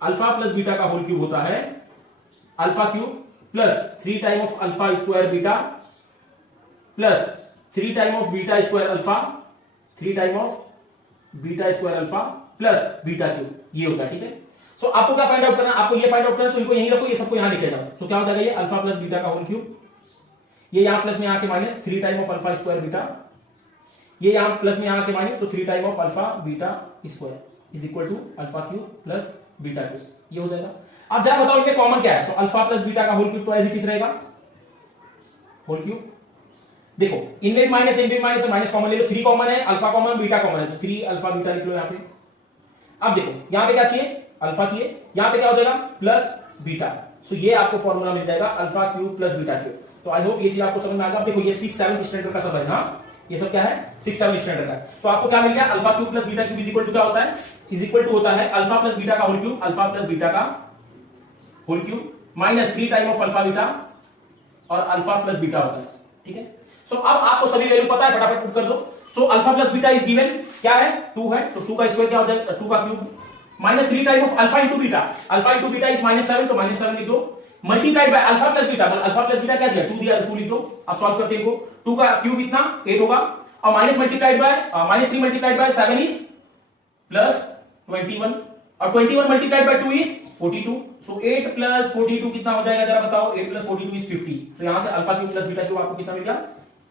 अल्फा प्लस बीटा का होल क्यूब होता है alpha cube plus 3 time of alpha square beta plus 3 time of beta square alpha, 3 time of beta square alpha plus beta cube, ये होता है, ठीक है। सो आपको क्या फाइंड आउट करना है, आपको ये फाइंड आउट करना है, तो इनको यहीं रखो, ये सबको यहां लिखे जाओ। तो क्या हो जाएगा, ये अल्फा प्लस बीटा का होल क्यूब, ये यहां प्लस में आके minus 3 time of alpha square beta, ये यहां प्लस में आके माइनस, तो 3 time of alpha beta square is equal to alpha cube plus beta cube, ये हो जाएगा। अब जरा बताओ इनमें कॉमन क्या है। सो अल्फा प्लस बीटा का होल क्यूब तो एज इट इज रहेगा होल क्यूब। देखो इनमें माइनस इनमें माइनस, माइनस कॉमन ले लो, 3 कॉमन है, अल्फा कॉमन बीटा कॉमन है, तो 3 अल्फा बीटा लिख लो यहां पे। अब देखो यहां पे क्या चाहिए, अल्फा चाहिए, यहां पे क्या हो जाएगा प्लस बीटा। सो ये आपको फॉर्मूला मिल जाएगा alpha cube plus beta cube. तो आई होप ये चीज आपको समझ में आ गया। देखो ये 6 7 स्टैंडर्ड का सब है, हाँ ये सब क्या है 6 7 स्टैंडर्ड का। तो आपको क्या मिल गया, alpha cube plus beta cube is equal to क्या होता है, इज इक्वल टू होता है अल्फा प्लस बीटा का whole cube, alpha plus beta का whole cube minus 3 time of alpha beta और अल्फा प्लस बीटा होता है, ठीक है। सो अब आपको सभी वैल्यू पता है, फटाफट पुट कर दो। सो alpha plus beta is given क्या है 2 है, तो 2 का स्क्वायर क्या हो जाएगा 2 का cube minus 3 time of alpha into beta, alpha into beta is -7, तो -7 लिख दो, multiplied by alpha plus beta, alpha plus beta क्या दिया 2 दिया, 2 लिख दो। अब सॉल्व करते हैं, 2 का क्यूब इतना 8 होगा और minus multiplied bye -3 multiplied by 7 is +21 और 21 मल्टीप्लाइड बाय 2 इज 42। सो 8 + 42 कितना हो जाएगा, जरा बताओ, 8 + 42 इज 50। तो यहां से alpha cube plus beta cube आपको कितना मिल गया,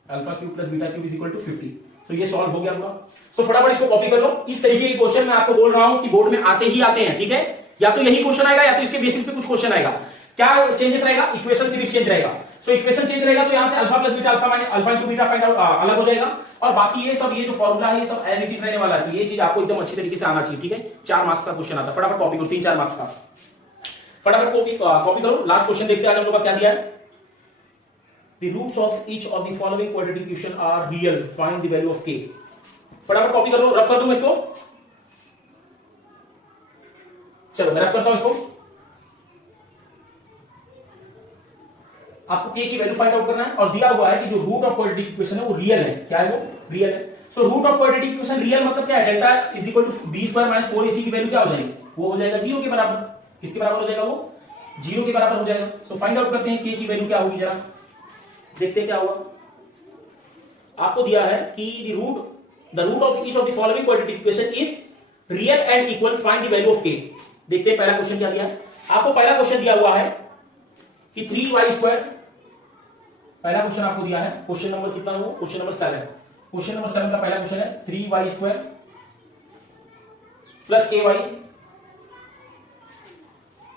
alpha cube plus beta cube is equal to 50। तो ये सॉल्व हो गया आपका। सो फटाफट इसको कॉपी कर लो। इस तरीके के क्वेश्चन मैं आपको बोल रहा हूं कि बोर्ड में आते ही आते हैं, ठीक है। या तो यही क्वेश्चन आएगा या तो इसके बेसिस पे कुछ क्वेश्चन आएगा। क्या चेंजेस रहेगा, इक्वेशन सिर्फ चेंज रहेगा। सो इक्वेशन चेंज रहेगा तो यहां से alpha plus beta alpha minus alpha into beta find out अलग हो जाएगा, और बाकी ये सब ये जो फॉर्मूला है ये सब एज इट इज रहने वाला है। ये चीज आपको एकदम अच्छी तरीके से आना चाहिए, ठीक है। 4 मार्क्स का क्वेश्चन आता है, फटाफट कॉपी करो, 3-4 मार्क्स का। फटाफट कॉपी करो, लास्ट क्वेश्चन देखते हैं आज हम लोग का क्या दिया है। The roots of each of the following quadratic equation are real, find the value of k. फटाफट कॉपी कर लो, रफ कर दूं इसको, चलो मैं रफ करता हूं इसको। आपको के की वैल्यू फाइंड आउट करना है और दिया हुआ है कि जो रूट ऑफ क्वाड्रेटिक इक्वेशन है वो रियल है। क्या है वो? रियल है। So root of quadratic equation real मतलब क्या है? Delta is equal to b square minus 4ac की वैल्यू क्या हो जाएगी? वो हो जाएगा 0 के बराबर। किसके बराबर हो जाएगा? वो 0 के बराबर हो जाएगा। सो फाइंड आउट करते हैं के की वैल्यू क्या होगी, जरा देखते हैं क्या होगा। आपको दिया है कि the root of each of the following quadratic equation is real and equal, find the value of k. देखते हैं पहला क्वेश्चन क्या दिया है। आपको पहला क्वेश्चन दिया हुआ है कि 3y²। पहला क्वेश्चन आपको दिया है, क्वेश्चन नंबर कितना है वो? Question number 7। क्वेश्चन नंबर 7 का पहला क्वेश्चन है 3y² plus ky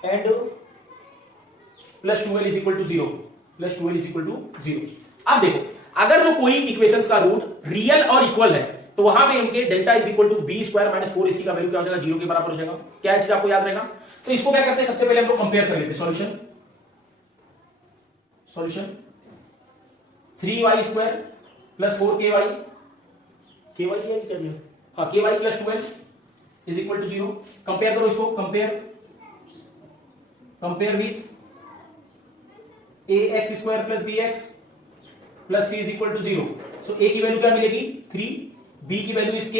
and plus 2l is equal to 0, plus 2l is equal to 0। अब देखो, अगर जो कोई इक्वेशंस का रूट रियल और इक्वल है तो वहां पे इनके delta is equal to b square minus 4ac का वैल्यू क्या हो जाएगा? 0 के बराबर हो जाएगा। क्या चीज आपको याद रहेगा? तो इसको क्या करते हैं, सबसे पहले हम लोग कंपेयर कर लेते हैं। Solution 3y² plus 4ky, ky क्या दिया? हाँ, ky plus 2l is equal to 0। Compare करो इसको, compare with ax² plus bx plus c is equal to 0। So a की वैल्यू क्या मिलेगी? 3, b की value is k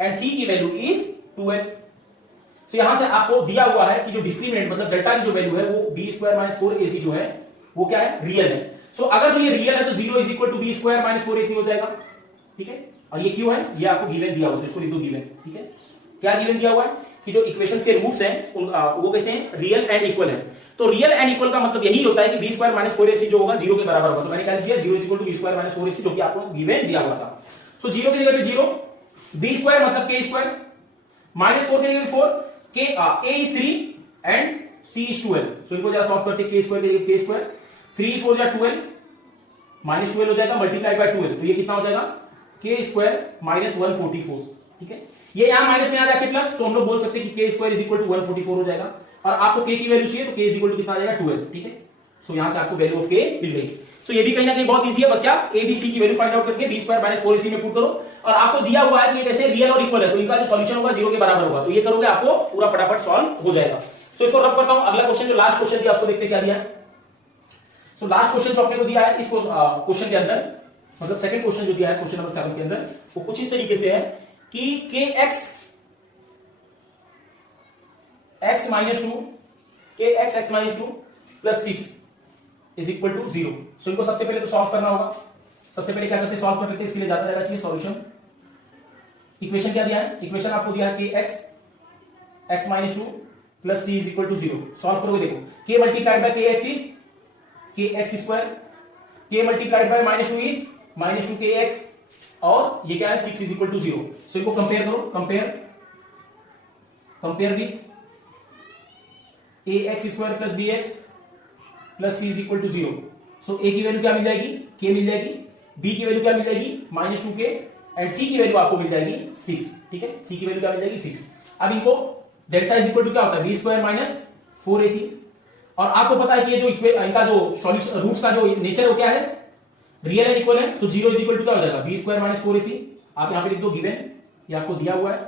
and c की वैल्यू इज 2l। सो यहां से आपको दिया हुआ है कि जो डिस्क्रिमिनेंट मतलब डेल्टा की जो वैल्यू है वो b² माइनस 4ac जो है वो क्या है? रियल है। सो अगर जो ये रियल है तो 0 is equal to b² minus 4ac हो जाएगा। ठीक है, और ये क्यों है? ये आपको गिवन दिया हुआ है, इसको लिख दो गिवन। ठीक है, क्या गिवन दिया हुआ है कि जो इक्वेशंस के रूट्स हैं वो कैसे हैं? रियल एंड इक्वल है। तो रियल एंड इक्वल का मतलब यही होता है कि b² माइनस 4ac जो होगा 0 के बराबर होगा। तो मैंने क्या दिया? 0 is equal to b² minus 4ac, जो कि आपको गिवन दिया हुआ था। सो 0 की जगह पे 0, b² मतलब k², माइनस 4 की जगह 4, a is 3 and c is 2l। सो इनको जरा सॉल्व करते हैं। k² की जगह k², 3 4 जा 12 माइनस 12 हो जाएगा, मल्टीप्लाइड बाय 12, तो ये कितना हो जाएगा? k² minus 144। ठीक है, ये यहां माइनस में आ जाके प्लस, तो हम लोग बोल सकते हैं कि k² इज इक्वल टू 144 हो जाएगा। और आपको k की वैल्यू चाहिए तो k इज इक्वल टू कितना आ जाएगा? 12। ठीक है, सो यहां से आपको वैल्यू ऑफ k मिल गई। सो ये भी कहीं ना कहीं बहुत इजी है, बस क्या a b c की वैल्यू फाइंड आउट करके b² माइनस 4ac में पुट करो। और आपको दिया हुआ है कि ये कैसे रियल और इक्वल है, तो इनका जो सॉल्यूशन होगा 0 के बराबर होगा। तो ये करोगे आपको पूरा फटाफट सॉल्व हो जाएगा। सो इसको रफ करता हूं। अगला क्वेश्चन जो लास्ट क्वेश्चन दिया आपको देखते क्या दिया है। सो लास्ट क्वेश्चन जो अपने को दिया है इस क्वेश्चन के अंदर, मतलब सेकंड क्वेश्चन जो दिया है क्वेश्चन नंबर 7 के अंदर, वो कुछ इस तरीके से है कि kx x minus 2 plus 6 is equal to 0। So इनको सबसे पहले तो सॉल्व करना होगा। सबसे पहले क्या करते हैं? सॉल्व कर लेते हैं। इसके लिए ज्यादा ज्यादा चाहिए सॉल्यूशन। इक्वेशन क्या दिया है? इक्वेशन आपको दिया है kx x minus 2 plus c is equal to 0। Solve करोगे, देखो k multiplied by kx is kx², k multiplied by minus 2 is minus 2kx, और ये क्या है? 6 इज इक्वल टू 0। सो इनको कंपेयर करो, compare with ax² plus bx plus c is equal to 0। So a की value क्या मिल जाएगी? k मिल जाएगी। b की वैल्यू क्या मिल जाएगी? माइनस 2k, एंड c की वैल्यू आपको मिल जाएगी 6। ठीक है, c की वैल्यू क्या मिल जाएगी? 6। अब इनको डेल्टा इज इक्वल टू क्या होता है? b² minus 4ac। और आपको पता है कि ये जो इनका जो सॉल्यूशन रूट्स का जो नेचर वो क्या है? रियल एंड इक्वल है। सो 0 इज इक्वल टू क्या हो जाएगा? b² minus 4ac। आप यहां पे लिख दो गिवन, ये आपको दिया हुआ है।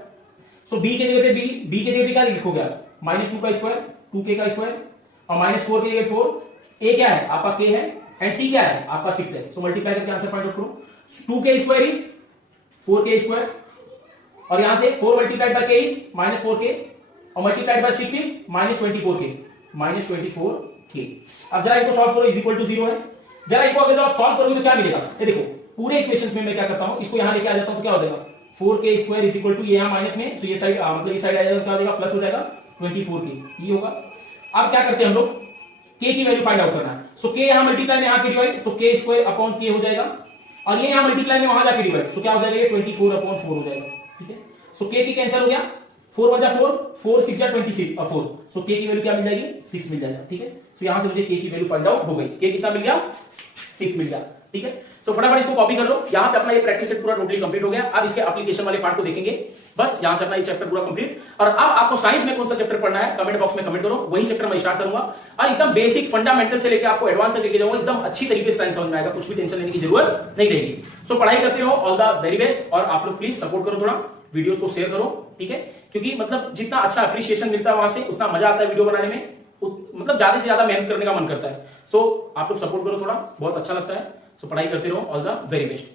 सो b के जगह पे b के जगह पे क्या लिखोगे आप? माइनस 2 का स्क्वायर, 2k का स्क्वायर, और माइनस 4 के जगह 4, a क्या है? आपका k है, एंड c क्या है? आपका 6 है। सो मल्टीप्लाई करके आंसर फाइंड आउट करो। 2k स्क्वायर इज 4k², और यहां से 4 multiplied by k is minus 4k, और multiplied by 6 is minus 24k, minus 24k। अब जरा इनको सॉल्व करो, इज इक्वल टू 0 है। जरा इनको अगर आप सॉल्व करोगे तो क्या मिलेगा? ये देखो, पूरे इक्वेशंस में मैं क्या करता हूं, इसको यहां लेके आ जाता हूं तो क्या हो जाएगा? 4k² इज इक्वल टू, ये यहां माइनस में, तो ये साइड मतलब इस साइड आ जाएगा, क्या हो जाएगा? प्लस हो जाएगा 24k, ये होगा। अब क्या करते हैं हम लोग? k की वैल्यू फाइंड आउट करना है। सो k यहां मल्टीप्लाई में यहां पे डिवाइड, तो k² अपॉन k हो जाएगा, और ये यहां मल्टीप्लाई में वहां जाके डिवाइड, तो क्या हो जाएगा? ये 24/4 हो जाएगा। ठीक है, सो k की कैंसिल हो गया, 4 1 जा 4, 4 6 जा 26 और 4। सो k की वैल्यू क्या मिल जाएगी? 6 मिल जाएगा। ठीक है, तो यहां से मुझे k की वैल्यू फाइंड आउट हो गई। k कितना मिल गया? 6 मिल गया। ठीक है। सो फटाफट इसको कॉपी कर लो। यहां पे अपना ये प्रैक्टिस सेट पूरा टोटली कंप्लीट हो गया। अब इसके एप्लीकेशन वाले पार्ट को देखेंगे। बस यहां से अपना ये चैप्टर पूरा कंप्लीट। और अब आपको साइंस में कौन सा चैप्टर पढ़ना है कमेंट बॉक्स में कमेंट करो, वही चैप्टर मैं स्टार्ट करूंगा और एकदम बेसिक फंडामेंटल से लेकर आपको एडवांस तक लेके जाऊंगा। एकदम अच्छी तरीके से साइंस समझ में आएगा, कुछ भी टेंशन लेने की जरूरत नहीं रहेगी। सो पढ़ाई करते रहो, ऑल द वेरी बेस्ट। और आप लोग प्लीज सपोर्ट करो, थोड़ा वीडियोस को शेयर करो, ठीक है, क्योंकि मतलब जितना अच्छा अप्रिशिएशन मिलता है वहां से उतना मजा आता है वीडियो बनाने में, मतलब ज्यादा से ज्यादा मेहनत करने का मन करता है। सो आप लोग सपोर्ट करो थोड़ा, बहुत अच्छा लगता है। सो पढ़ाई करते रहो, ऑल द वेरी बेस्ट।